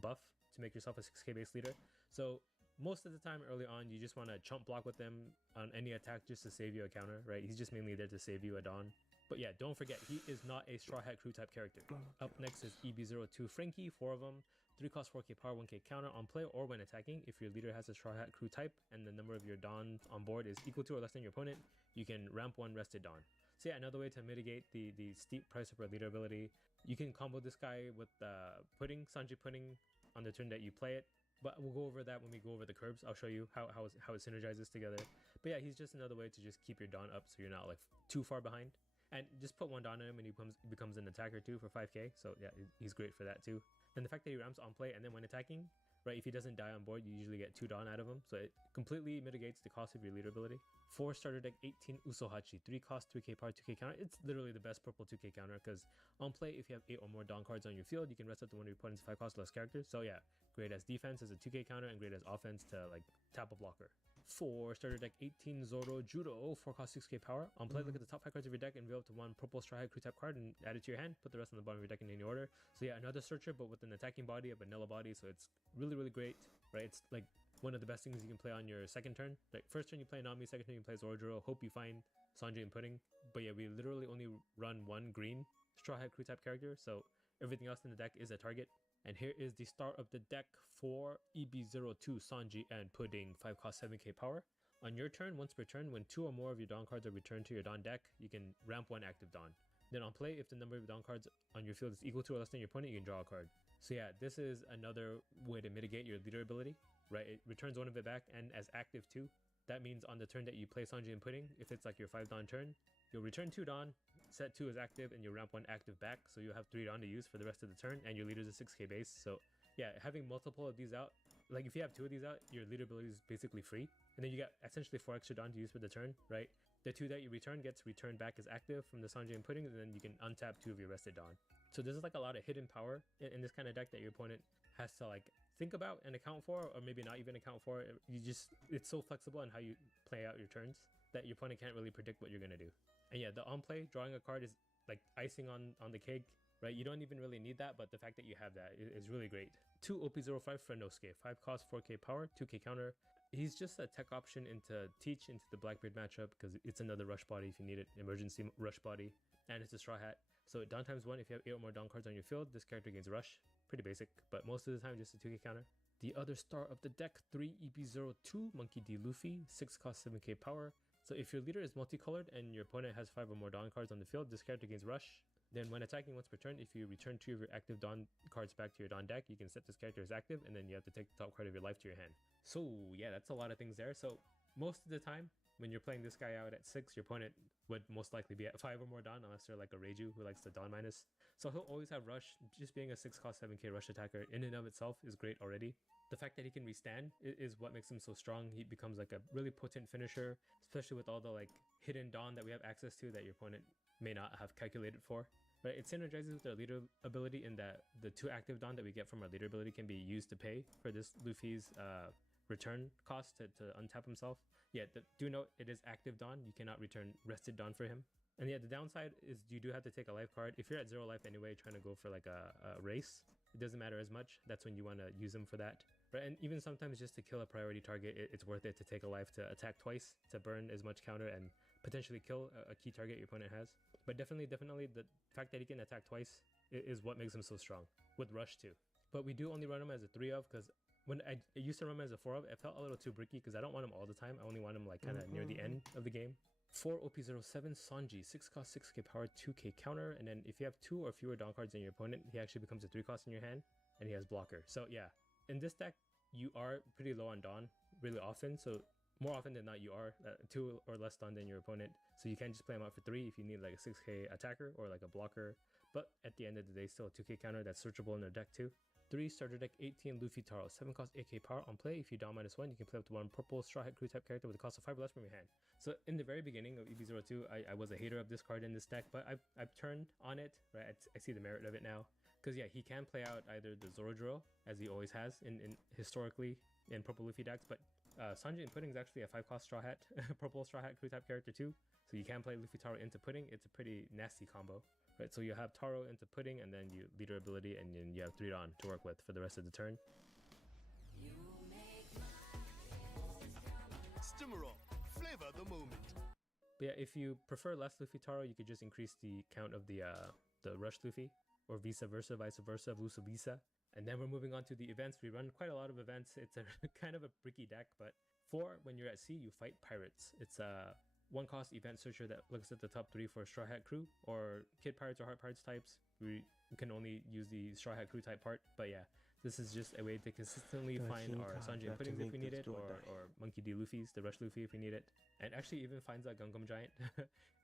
buff to make yourself a 6k base leader. So most of the time early on, you just want to chump block with them on any attack just to save you a counter, right? He's just mainly there to save you a Don. But yeah, don't forget, he is not a Straw Hat Crew type character. Up next is EB02 Frankie, 4 of them. 3 cost 4k power, 1k counter on play or when attacking. If your leader has a Straw Hat Crew type and the number of your Dons on board is equal to or less than your opponent, you can ramp 1 rested Don. So yeah, another way to mitigate the steep price of our leader ability, you can combo this guy with Sanji Pudding on the turn that you play it. But we'll go over that when we go over the curbs. I'll show you how it synergizes together. But yeah, he's just another way to just keep your Dawn up so you're not like too far behind. And just put one Dawn on him and he becomes an attacker too for 5k. So yeah, he's great for that too. And the fact that he ramps on play and then when attacking, right, if he doesn't die on board, you usually get 2 Dawn out of him. So it completely mitigates the cost of your leader ability. 4 starter deck, 18 Usohachi, 3 cost, 3k power, 2k counter. It's literally the best purple 2k counter because on play, if you have 8 or more Dawn cards on your field, you can rest up to one of your opponent's 5 cost less characters. So yeah, great as defense as a 2k counter and great as offense to like tap a blocker. 4 starter deck, 18 Zoro Judo, 4 cost, 6k power. On play, look at the top 5 cards of your deck and reveal up to 1 purple Straw Hat crew type card and add it to your hand. Put the rest on the bottom of your deck in any order. So yeah, another searcher but with an attacking body, a vanilla body, so it's really, really great, right? It's like one of the best things you can play on your second turn. Like first turn you play Nami, second turn you play Zoro. Hope you find Sanji and Pudding. But yeah, we literally only run 1 green Straw Hat crew type character, so everything else in the deck is a target. And here is the start of the deck for EB02, Sanji and Pudding, 5 cost, 7k power. On your turn, once per turn, when 2 or more of your Dawn cards are returned to your Dawn deck, you can ramp 1 active Dawn. Then on play, if the number of Dawn cards on your field is equal to or less than your opponent, you can draw a card. So yeah, this is another way to mitigate your leader ability, right? It returns 1 of it back and as active too. That means on the turn that you play Sanji and Pudding, if it's like your 5 Dawn turn, you'll return 2 Dawn, set 2 as active, and you'll ramp 1 active back, so you'll have 3 Dawn to use for the rest of the turn, and your leader's a 6k base. So yeah, having multiple of these out, like if you have 2 of these out, your leader ability is basically free. And then you get essentially 4 extra Dawn to use for the turn, right? The 2 that you return gets returned back as active from the Sanji and Pudding, and then you can untap 2 of your rested Dawn. So there's like a lot of hidden power in this kind of deck that your opponent has to like think about and account for, or maybe not even account for. It's so flexible in how you play out your turns that your opponent can't really predict what you're gonna do. And yeah, the on play, drawing a card is like icing on the cake, right? You don't even really need that, but the fact that you have that is really great. 2 OP05 Frenosuke, 5 cost, 4k power, 2k counter. He's just a tech option into Teach, into the Blackbeard matchup, because it's another rush body if you need it, emergency rush body, and it's a Straw Hat. So Dawn times 1, if you have 8 or more Dawn cards on your field, this character gains rush. Pretty basic, but most of the time just a 2k counter. The other star of the deck, 3 EB02 Monkey D. Luffy, 6 cost, 7k power. So if your leader is multicolored and your opponent has 5 or more Dawn cards on the field, this character gains rush. Then when attacking once per turn, if you return 2 of your active Dawn cards back to your Dawn deck, you can set this character as active, and then you have to take the top card of your life to your hand. So yeah, that's a lot of things there. So most of the time, when you're playing this guy out at 6, your opponent would most likely be at 5 or more Dawn, unless they're like a Reiju who likes the Dawn minus. So he'll always have rush. Just being a 6 cost 7k rush attacker in and of itself is great already. The fact that he can restand is what makes him so strong. He becomes like a really potent finisher, especially with all the like hidden Dawn that we have access to that your opponent may not have calculated for. But it synergizes with our leader ability in that the 2 active Dawn that we get from our leader ability can be used to pay for this Luffy's return cost to untap himself. Yeah, do note it is active Dawn. You cannot return rested Dawn for him. And yeah, the downside is you do have to take a life card. If you're at 0 life anyway, trying to go for like a race, it doesn't matter as much. That's when you want to use them for that. Right? And even sometimes just to kill a priority target, it's worth it to take a life to attack twice, to burn as much counter and potentially kill a key target your opponent has. But definitely the fact that he can attack twice is what makes him so strong, with rush too. But we do only run him as a 3 of, because when I used to run him as a 4 of, it felt a little too bricky because I don't want him all the time. I only want him like kind of near the end of the game. 4 OP07 Sanji, 6 cost, 6k power, 2k counter, and then if you have 2 or fewer Dawn cards in your opponent, he actually becomes a 3 cost in your hand, and he has blocker. So yeah, in this deck, you are pretty low on Dawn really often, so more often than not you are 2 or less Dawn than your opponent, so you can't just play him out for 3 if you need like a 6k attacker or like a blocker. But at the end of the day, still a 2k counter that's searchable in their deck too. 3 starter deck, 18 Luffy Taro, 7 cost, 8k power. On play, if you Dawn -1, you can play up to 1 purple Straw Hat crew type character with a cost of 5 or less from your hand. So in the very beginning of EB02, I was a hater of this card in this deck, but I've turned on it, right? I see the merit of it now. Because yeah, he can play out either the Zoro drill, as he always has in historically in purple Luffy decks, but Sanji and Pudding is actually a 5 cost Straw Hat, purple Straw Hat crew type character too. So you can play Luffy Taro into Pudding. It's a pretty nasty combo. Right, so you have Taro into Pudding, and then you leader ability, and then you have 3 Dawn to work with for the rest of the turn. Stimmerol, flavor the moment. But yeah, if you prefer less Luffy Taro, you could just increase the count of the Rush Luffy, or vice versa, Lusa Visa. And then we're moving on to the events. We run quite a lot of events. It's a kind of a bricky deck, but 4, when you're at sea, you fight pirates. It's a 1 cost event searcher that looks at the top 3 for Straw Hat crew, or Kid Pirates or Heart Pirates types. We can only use the Straw Hat crew type part, but yeah, This is just a way to consistently find our Sanji and Puddings if we need it, or Monkey D. Luffy's, the Rush Luffy if we need it, and actually even finds a Gungam Giant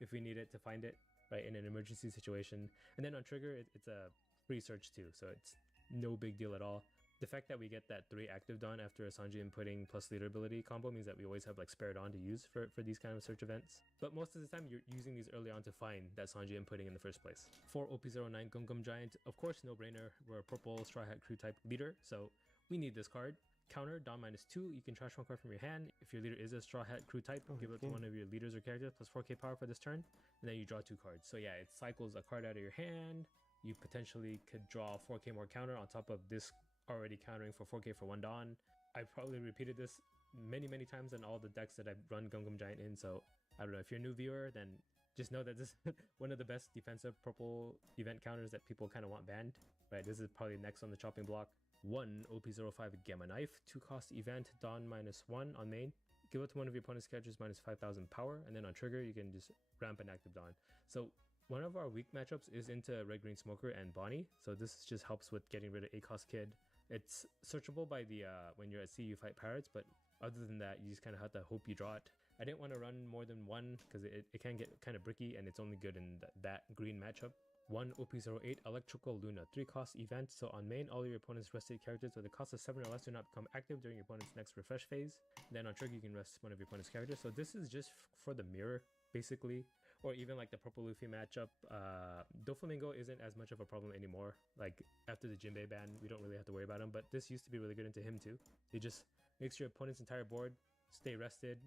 if we need it to find it, right, in an emergency situation. And then on Trigger, it's a free search too, so it's no big deal at all. The fact that we get that 3 active Dawn after a Sanji and Pudding plus leader ability combo means that we always have like spare Dawn to use for these kind of search events. But most of the time you're using these early on to find that Sanji and Pudding in the first place. For OP09 Gungam Giant, of course, no brainer. We're a purple Straw Hat Crew type leader, so we need this card. Counter, Dawn -2, you can trash 1 card from your hand. If your leader is a Straw Hat Crew type, give it to one of your leaders or characters plus 4k power for this turn, and then you draw 2 cards. So yeah, it cycles a card out of your hand. You potentially could draw 4k more counter on top of this already countering for 4k for 1 Dawn. I've probably repeated this many times in all the decks that I've run Gungam Giant in, so I don't know, if you're a new viewer, then just know that this is one of the best defensive purple event counters that people kind of want banned, right? This is probably next on the chopping block. 1 OP05 Gamma Knife, 2 cost event, Dawn -1 on main. Give it to one of your opponent's characters -5,000 power, and then on trigger you can just ramp an active Dawn. So one of our weak matchups is into Red Green Smoker and Bonnie, so this just helps with getting rid of 8-cost Kid. It's searchable by the when you're at sea you fight pirates, but other than that you just kind of have to hope you draw it. I didn't want to run more than 1 because it can get kind of bricky, and it's only good in that green matchup. 1 OP08 Electrical Luna, 3 cost event, so on main all your opponent's rested characters with a cost of 7 or less do not become active during your opponent's next refresh phase. Then on trigger you can rest one of your opponent's characters, so this is just for the mirror basically. Or even like the purple Luffy matchup. Doflamingo isn't as much of a problem anymore. Like after the Jinbei ban, we don't really have to worry about him, but this used to be really good into him too. It just makes your opponent's entire board stay rested,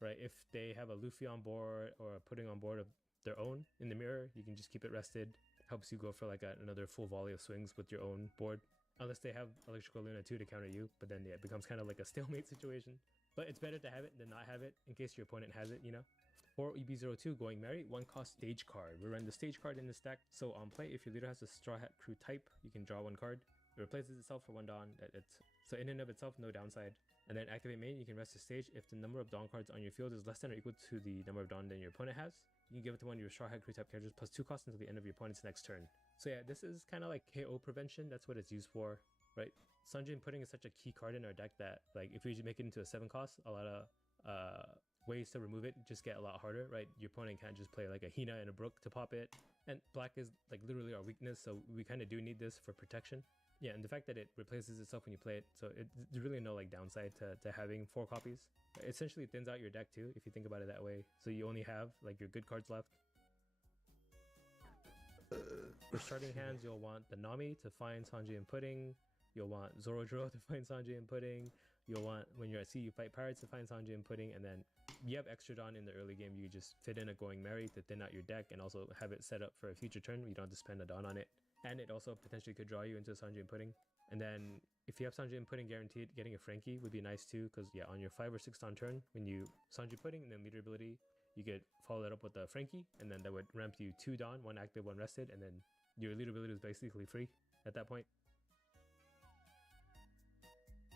right? If they have a Luffy on board or a Pudding on board of their own in the mirror, you can just keep it rested. Helps you go for like another full volley of swings with your own board. Unless they have Electrical Luna 2 to counter you, but then yeah, it becomes kind of like a stalemate situation. But it's better to have it than not have it in case your opponent has it, you know? 4 EB02 Going Merry, 1 cost stage card. We run the stage card in the stack, so on play, if your leader has a Straw Hat Crew type, you can draw 1 card. It replaces itself for 1 Dawn. So in and of itself, no downside. And then activate main, you can rest the stage. If the number of Dawn cards on your field is less than or equal to the number of Dawn that your opponent has, you can give it to one of your Straw Hat Crew type characters plus 2 costs until the end of your opponent's next turn. So yeah, this is kind of like KO prevention. That's what it's used for, right? Sanji and Pudding is such a key card in our deck that like if we make it into a 7 cost, a lot of ways to remove it just get a lot harder, right? Your opponent can't just play like a Hina and a Brook to pop it, and black is like literally our weakness, so we kind of do need this for protection. Yeah, and the fact that it replaces itself when you play it, so there's really no like downside to having 4 copies. It essentially thins out your deck too if you think about it that way, so you only have like your good cards left. For starting hands, you'll want the Nami to find Sanji and Pudding. You'll want Zoro-Jiro to find Sanji and Pudding. You'll want, when you're at sea, you fight pirates to find Sanji and Pudding, and then you have extra Dawn in the early game. You just fit in a Going Merry to thin out your deck and also have it set up for a future turn. You don't have to spend a Dawn on it. And it also potentially could draw you into Sanji and Pudding. And then if you have Sanji and Pudding guaranteed, getting a Frankie would be nice too, because yeah, on your 5 or 6 Dawn turn, when you Sanji Pudding and then leader ability, you could follow that up with a Frankie, and then that would ramp you 2 Dawn, 1 active, 1 rested, and then your leader ability is basically free at that point.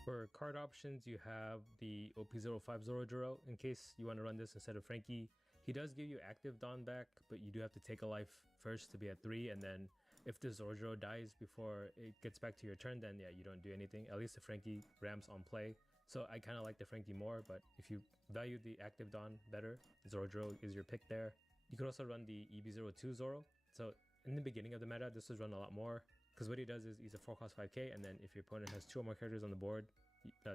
For card options, you have the OP05 Zoro-Jiro. In case you want to run this instead of Frankie, he does give you active Dawn back, but you do have to take a life first to be at 3, and then if the Zoro-Jiro dies before it gets back to your turn, then yeah, you don't do anything. At least the Frankie ramps on play. So I kind of like the Frankie more, but if you value the active Dawn better, Zoro-Jiro is your pick there. You could also run the EB02 Zoro. So in the beginning of the meta, this was run a lot more, because what he does is he's a 4 cost 5k, and then if your opponent has 2 or more characters on the board,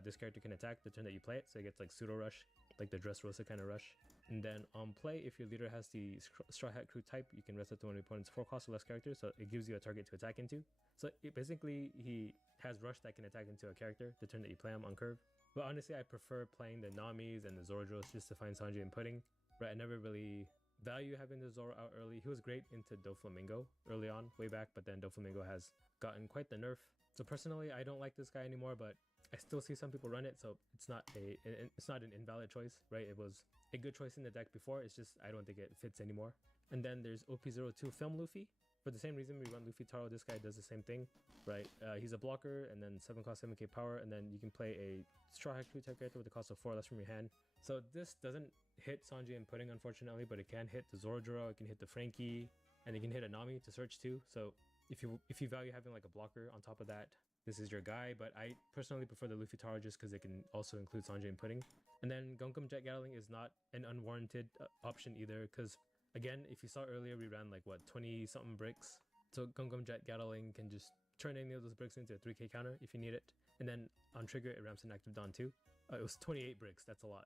this character can attack the turn that you play it, so it gets like pseudo rush, like the Dressrosa kind of rush. And then on play, if your leader has the Straw Hat Crew type, you can rest it to one of your opponent's 4 cost or less characters, so it gives you a target to attack into. So basically he has rush that can attack into a character the turn that you play him on curve. But honestly, I prefer playing the Namis and the Zoro-Jiros just to find Sanji and Pudding. Right, I never really value having the Zoro out early. He was great into Doflamingo early on, way back, but then Doflamingo has gotten quite the nerf. So personally, I don't like this guy anymore, but I still see some people run it, so it's not an invalid choice, right? It was a good choice in the deck before, it's just I don't think it fits anymore. And then there's OP02 Film Luffy. For the same reason we run Luffy Taro, this guy does the same thing, right? He's a blocker, and then 7 cost 7k power, and then you can play a Straw Hat Crew type character with a cost of 4 less from your hand. So this doesn't hit Sanji and Pudding, unfortunately, but it can hit the Zoro-Jiro, it can hit the Frankie, and it can hit a Nami to search too. So if you value having like a blocker on top of that, this is your guy, but I personally prefer the Luffy Taro just because it can also include Sanjay and Pudding. And then Gunkum Jet Gatling is not an unwarranted option either, because again, if you saw earlier, we ran like what, 20 something bricks. So Gunkum Jet Gatling can just turn any of those bricks into a 3k counter if you need it. And then on trigger, it ramps an active Dawn too. It was 28 bricks, that's a lot.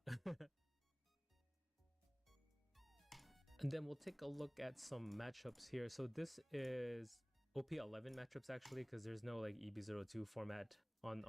And then we'll take a look at some matchups here. So this is OP11 matchups actually, because there's no like EB02 format on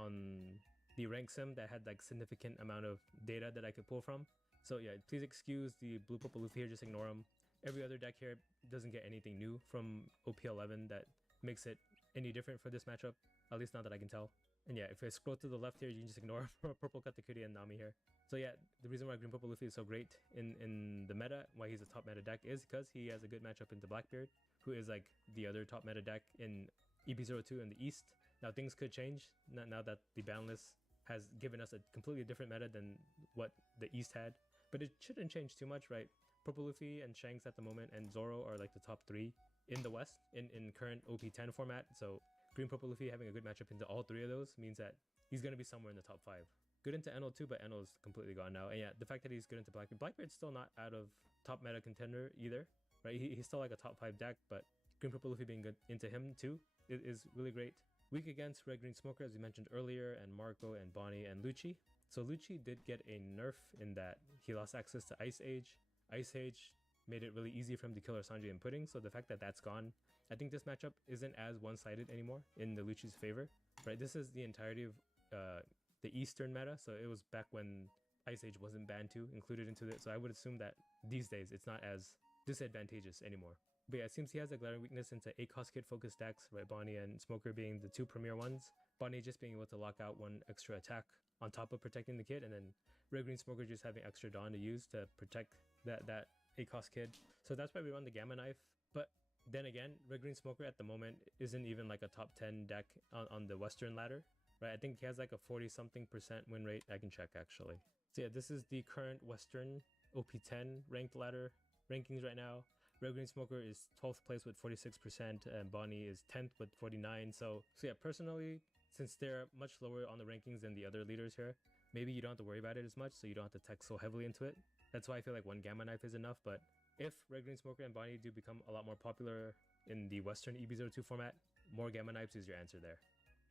the rank sim that had like significant amount of data that I could pull from. So yeah, please excuse the blue purple Luffy here, just ignore them. Every other deck here doesn't get anything new from OP11 that makes it any different for this matchup, at least not that I can tell. And yeah, if I scroll to the left here, you can just ignore purple Katakuri and Nami here. So yeah, the reason why green purple Luffy is so great in the meta, why he's a top meta deck, is because he has a good matchup into Blackbeard, who is like the other top meta deck in EB02 in the East. Now things could change now that the ban list has given us a completely different meta than what the East had, but it shouldn't change too much, right? Purple Luffy and Shanks at the moment and Zoro are like the top 3 in the West in current OP10 format. So green purple Luffy having a good matchup into all 3 of those means that he's going to be somewhere in the top 5. Good into Enel too, but Enel is completely gone now. And yeah, the fact that he's good into Blackbeard's still not out of top meta contender either, right? He's still like a top 5 deck, but green purple Luffy being good into him too is really great. Weak against red green Smoker, as we mentioned earlier, and Marco and Bonnie and Lucci. So Lucci did get a nerf in that he lost access to Ice Age. Ice Age made it really easy for him to kill our Sanjay and Pudding, so the fact that that's gone, I think this matchup isn't as one-sided anymore in the Lucci's favor, right? This is the entirety of the Eastern meta, so it was back when Ice Age wasn't banned too, included into it, so I would assume that these days it's not as disadvantageous anymore. But yeah, it seems he has a glaring weakness into 8-cost kid focused decks, right? Bonnie and Smoker being the 2 premier ones. Bonnie just being able to lock out 1 extra attack on top of protecting the kid, and then red green Smoker just having extra Dawn to use to protect that 8-cost kid. So that's why we run the Gamma Knife. But then again, red green Smoker at the moment isn't even like a top 10 deck on the Western ladder, right? I think he has like a 40-something% win rate. I can check actually. So yeah, this is the current Western OP10 ranked ladder rankings right now. Red green Smoker is 12th place with 46%, and Bonnie is 10th with 49%. So yeah, personally, since they're much lower on the rankings than the other leaders here, maybe you don't have to worry about it as much, so you don't have to tech so heavily into it. That's why I feel like 1 Gamma Knife is enough. But if red green Smoker and Bonnie do become a lot more popular in the Western EB02 format, more Gamma Knives is your answer there.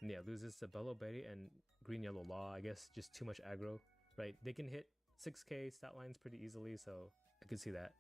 And yeah, loses to Bello Betty and green yellow Law. I guess just too much aggro, right? They can hit 6k stat lines pretty easily, so I can see that.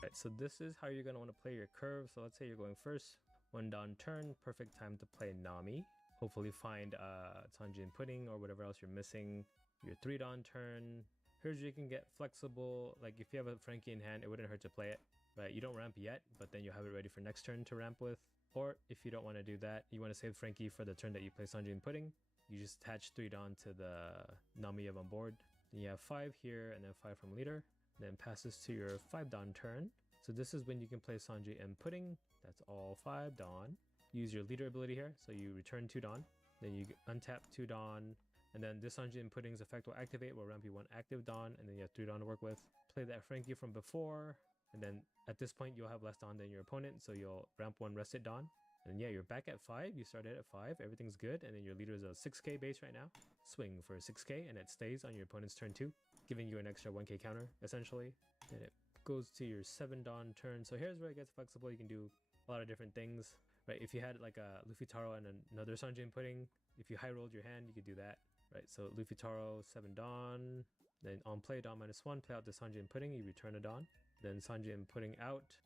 Right, so this is how you're going to want to play your curve. So let's say you're going first, 1 Dawn turn, perfect time to play Nami. Hopefully find Sanjay and Pudding or whatever else you're missing. Your 3 Dawn turn. Here's where you can get flexible. Like if you have a Frankie in hand, it wouldn't hurt to play it, right? You don't ramp yet, but then you'll have it ready for next turn to ramp with. Or if you don't want to do that, you want to save Frankie for the turn that you play Sanjay and Pudding, you just attach 3 Dawn to the Nami you have on board. Then you have 5 here and then 5 from leader. Then passes to your 5 Dawn turn. So this is when you can play Sanjay and Pudding. That's all 5 Dawn. Use your leader ability here. So you return 2 Dawn. Then you untap 2 Dawn. And then this Sanjay and Pudding's effect will activate. Will ramp you 1 active Dawn. And then you have 3 Dawn to work with. Play that Frankie from before. And then at this point, you'll have less Dawn than your opponent. So you'll ramp 1 rested Dawn. And yeah, you're back at 5. You started at 5. Everything's good. And then your leader is a 6k base right now. Swing for 6k. And it stays on your opponent's turn 2. Giving you an extra 1k counter, essentially. And it goes to your 7 Dawn turn. So here's where it gets flexible. You can do a lot of different things, right? If you had like a Luffy Taro and another Sanjay and Pudding, if you high rolled your hand, you could do that, right? So Luffy Taro, 7 Dawn. Then on play, Dawn -1, play out the Sanjay and Pudding, you return a Dawn. Then Sanjay and Pudding out.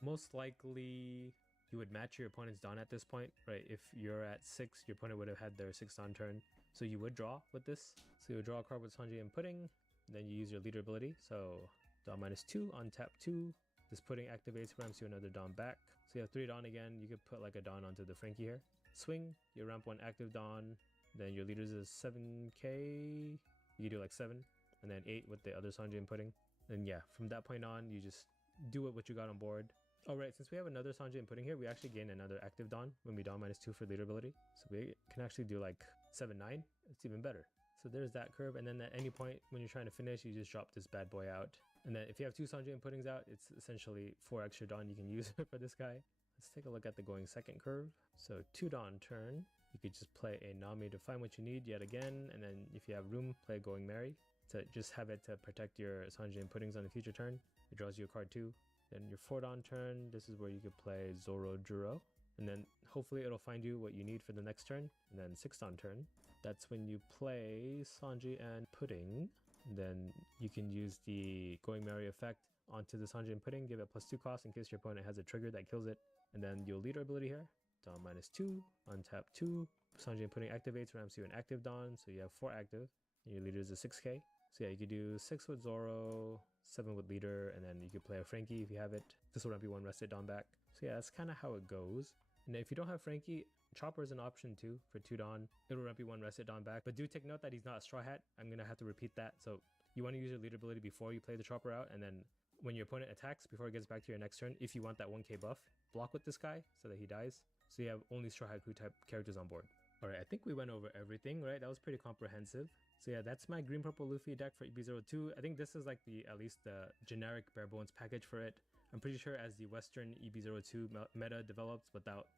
Most likely, you would match your opponent's Dawn at this point, right? If you're at 6, your opponent would have had their 6 Dawn turn. So you would draw with this. So you would draw a card with Sanjay and Pudding. Then you use your leader ability. So Dawn -2, untap 2. This Pudding activates, ramps you another Dawn back. So you have 3 Dawn again. You could put like a Dawn onto the Frankie here. Swing, you ramp 1 active Dawn. Then your leader's is 7k. You can do like 7. and then 8 with the other Sanjay inputting. And yeah, from that point on, you just do it what you got on board. Alright, since we have another Sanjay inputting here, we actually gain another active Dawn when we Dawn -2 for leader ability. So we can actually do like 7-9. It's even better. So there's that curve, and then at any point when you're trying to finish, you just drop this bad boy out. And then if you have 2 Sanjay inputtings out, it's essentially 4 extra Dawn you can use for this guy. Let's take a look at the going second curve. So 2 Dawn turn. You could just play a Nami to find what you need yet again, and then if you have room, play Going Merry to just have it to protect your Sanjay inputtings on the future turn. It draws you a card too. Then your 4 Dawn turn, this is where you could play Zoro Juro, and then hopefully it'll find you what you need for the next turn. And then 6 Dawn turn, that's when you play Sanjay and Pudding. And then you can use the Going Merry effect onto the Sanjay and Pudding, give it +2 cost in case your opponent has a trigger that kills it. And then your leader ability here, Dawn -2, untap 2, Sanjay and Pudding activates, ramps you an active Dawn, so you have 4 active, and your leader is a 6k. So yeah, you could do 6 with Zoro, 7 with leader, and then you could play a Frankie if you have it. This will ramp you 1 rested Dawn back. So yeah, that's kind of how it goes. And if you don't have Frankie, Chopper is an option too for 2 Dawn. It'll ramp you 1 rested Dawn back, but do take note that he's not a Straw Hat. I'm gonna have to repeat that. So you want to use your leader ability before you play the Chopper out, and then when your opponent attacks, before it gets back to your next turn, if you want that 1k buff, block with this guy so that he dies. So you have only Straw Hat Crew type characters on board. Alright, I think we went over everything, right? That was pretty comprehensive. So yeah, that's my green purple Luffy deck for EB02. I think this is like at least the generic bare bones package for it. I'm pretty sure as the Western EB02 meta develops without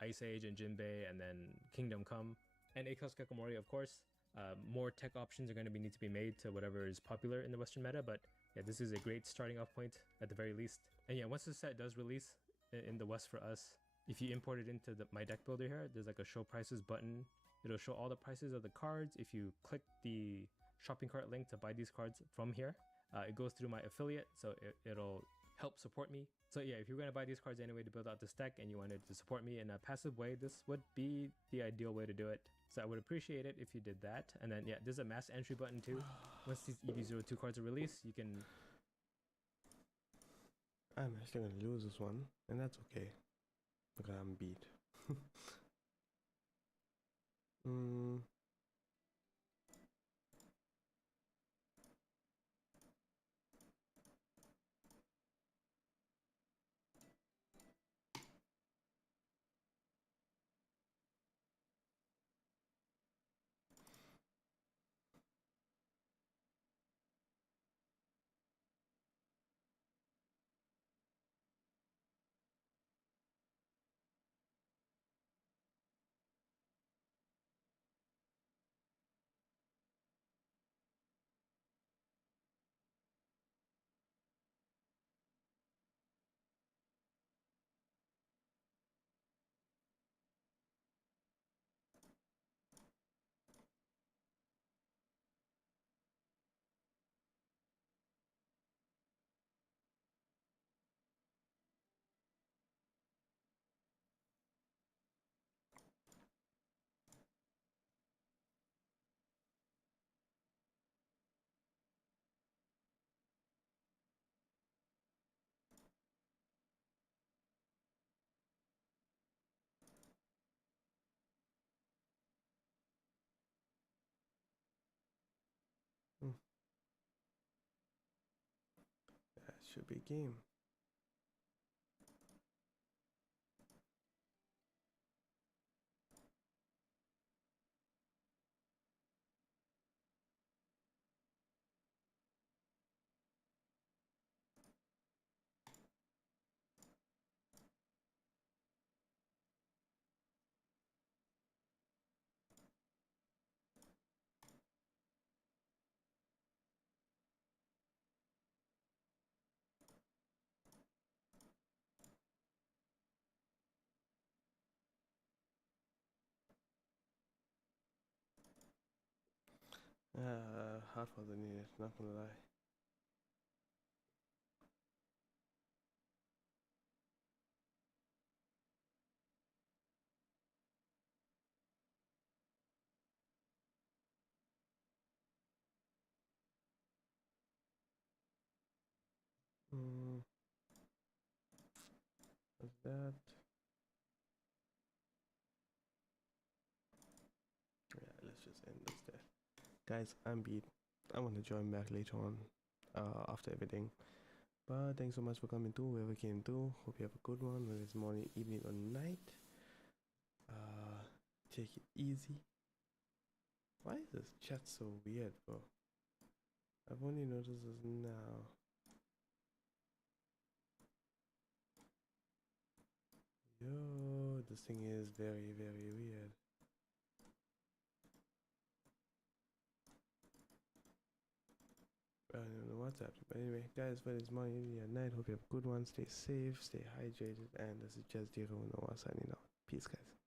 Ice Age and Jinbei and then Kingdom Come and Akos Kakamori, of course, more tech options are going to need to be made to whatever is popular in the Western meta. But yeah, this is a great starting off point at the very least. And yeah, once the set does release in the West for us, if you import it into my deck builder here, there's like a show prices button. It'll show all the prices of the cards. If you click the shopping cart link to buy these cards from here, it goes through my affiliate, so it'll help support me. So yeah, if you're going to buy these cards anyway to build out this deck and you wanted to support me in a passive way, this would be the ideal way to do it. So I would appreciate it if you did that. And then yeah, there's a mass entry button too. Once these EB02 cards are released, you can... I'm actually going to lose this one, and that's okay, because I'm beat. That should be game. Half of the needed, not gonna lie. What's that? Yeah, let's just end this there. Guys, I'm beat. I want to join back later on after everything. But thanks so much for coming through, whoever came through. Hope you have a good one, whether it's morning, evening, or night. Take it easy. Why is this chat so weird, bro? I've only noticed this now. Yo, this thing is very, very weird. I don't know what's happening. But anyway, guys, whether it's morning, evening, or night, hope you have a good one. Stay safe, stay hydrated, and this is just Diro Noah signing out. Peace, guys.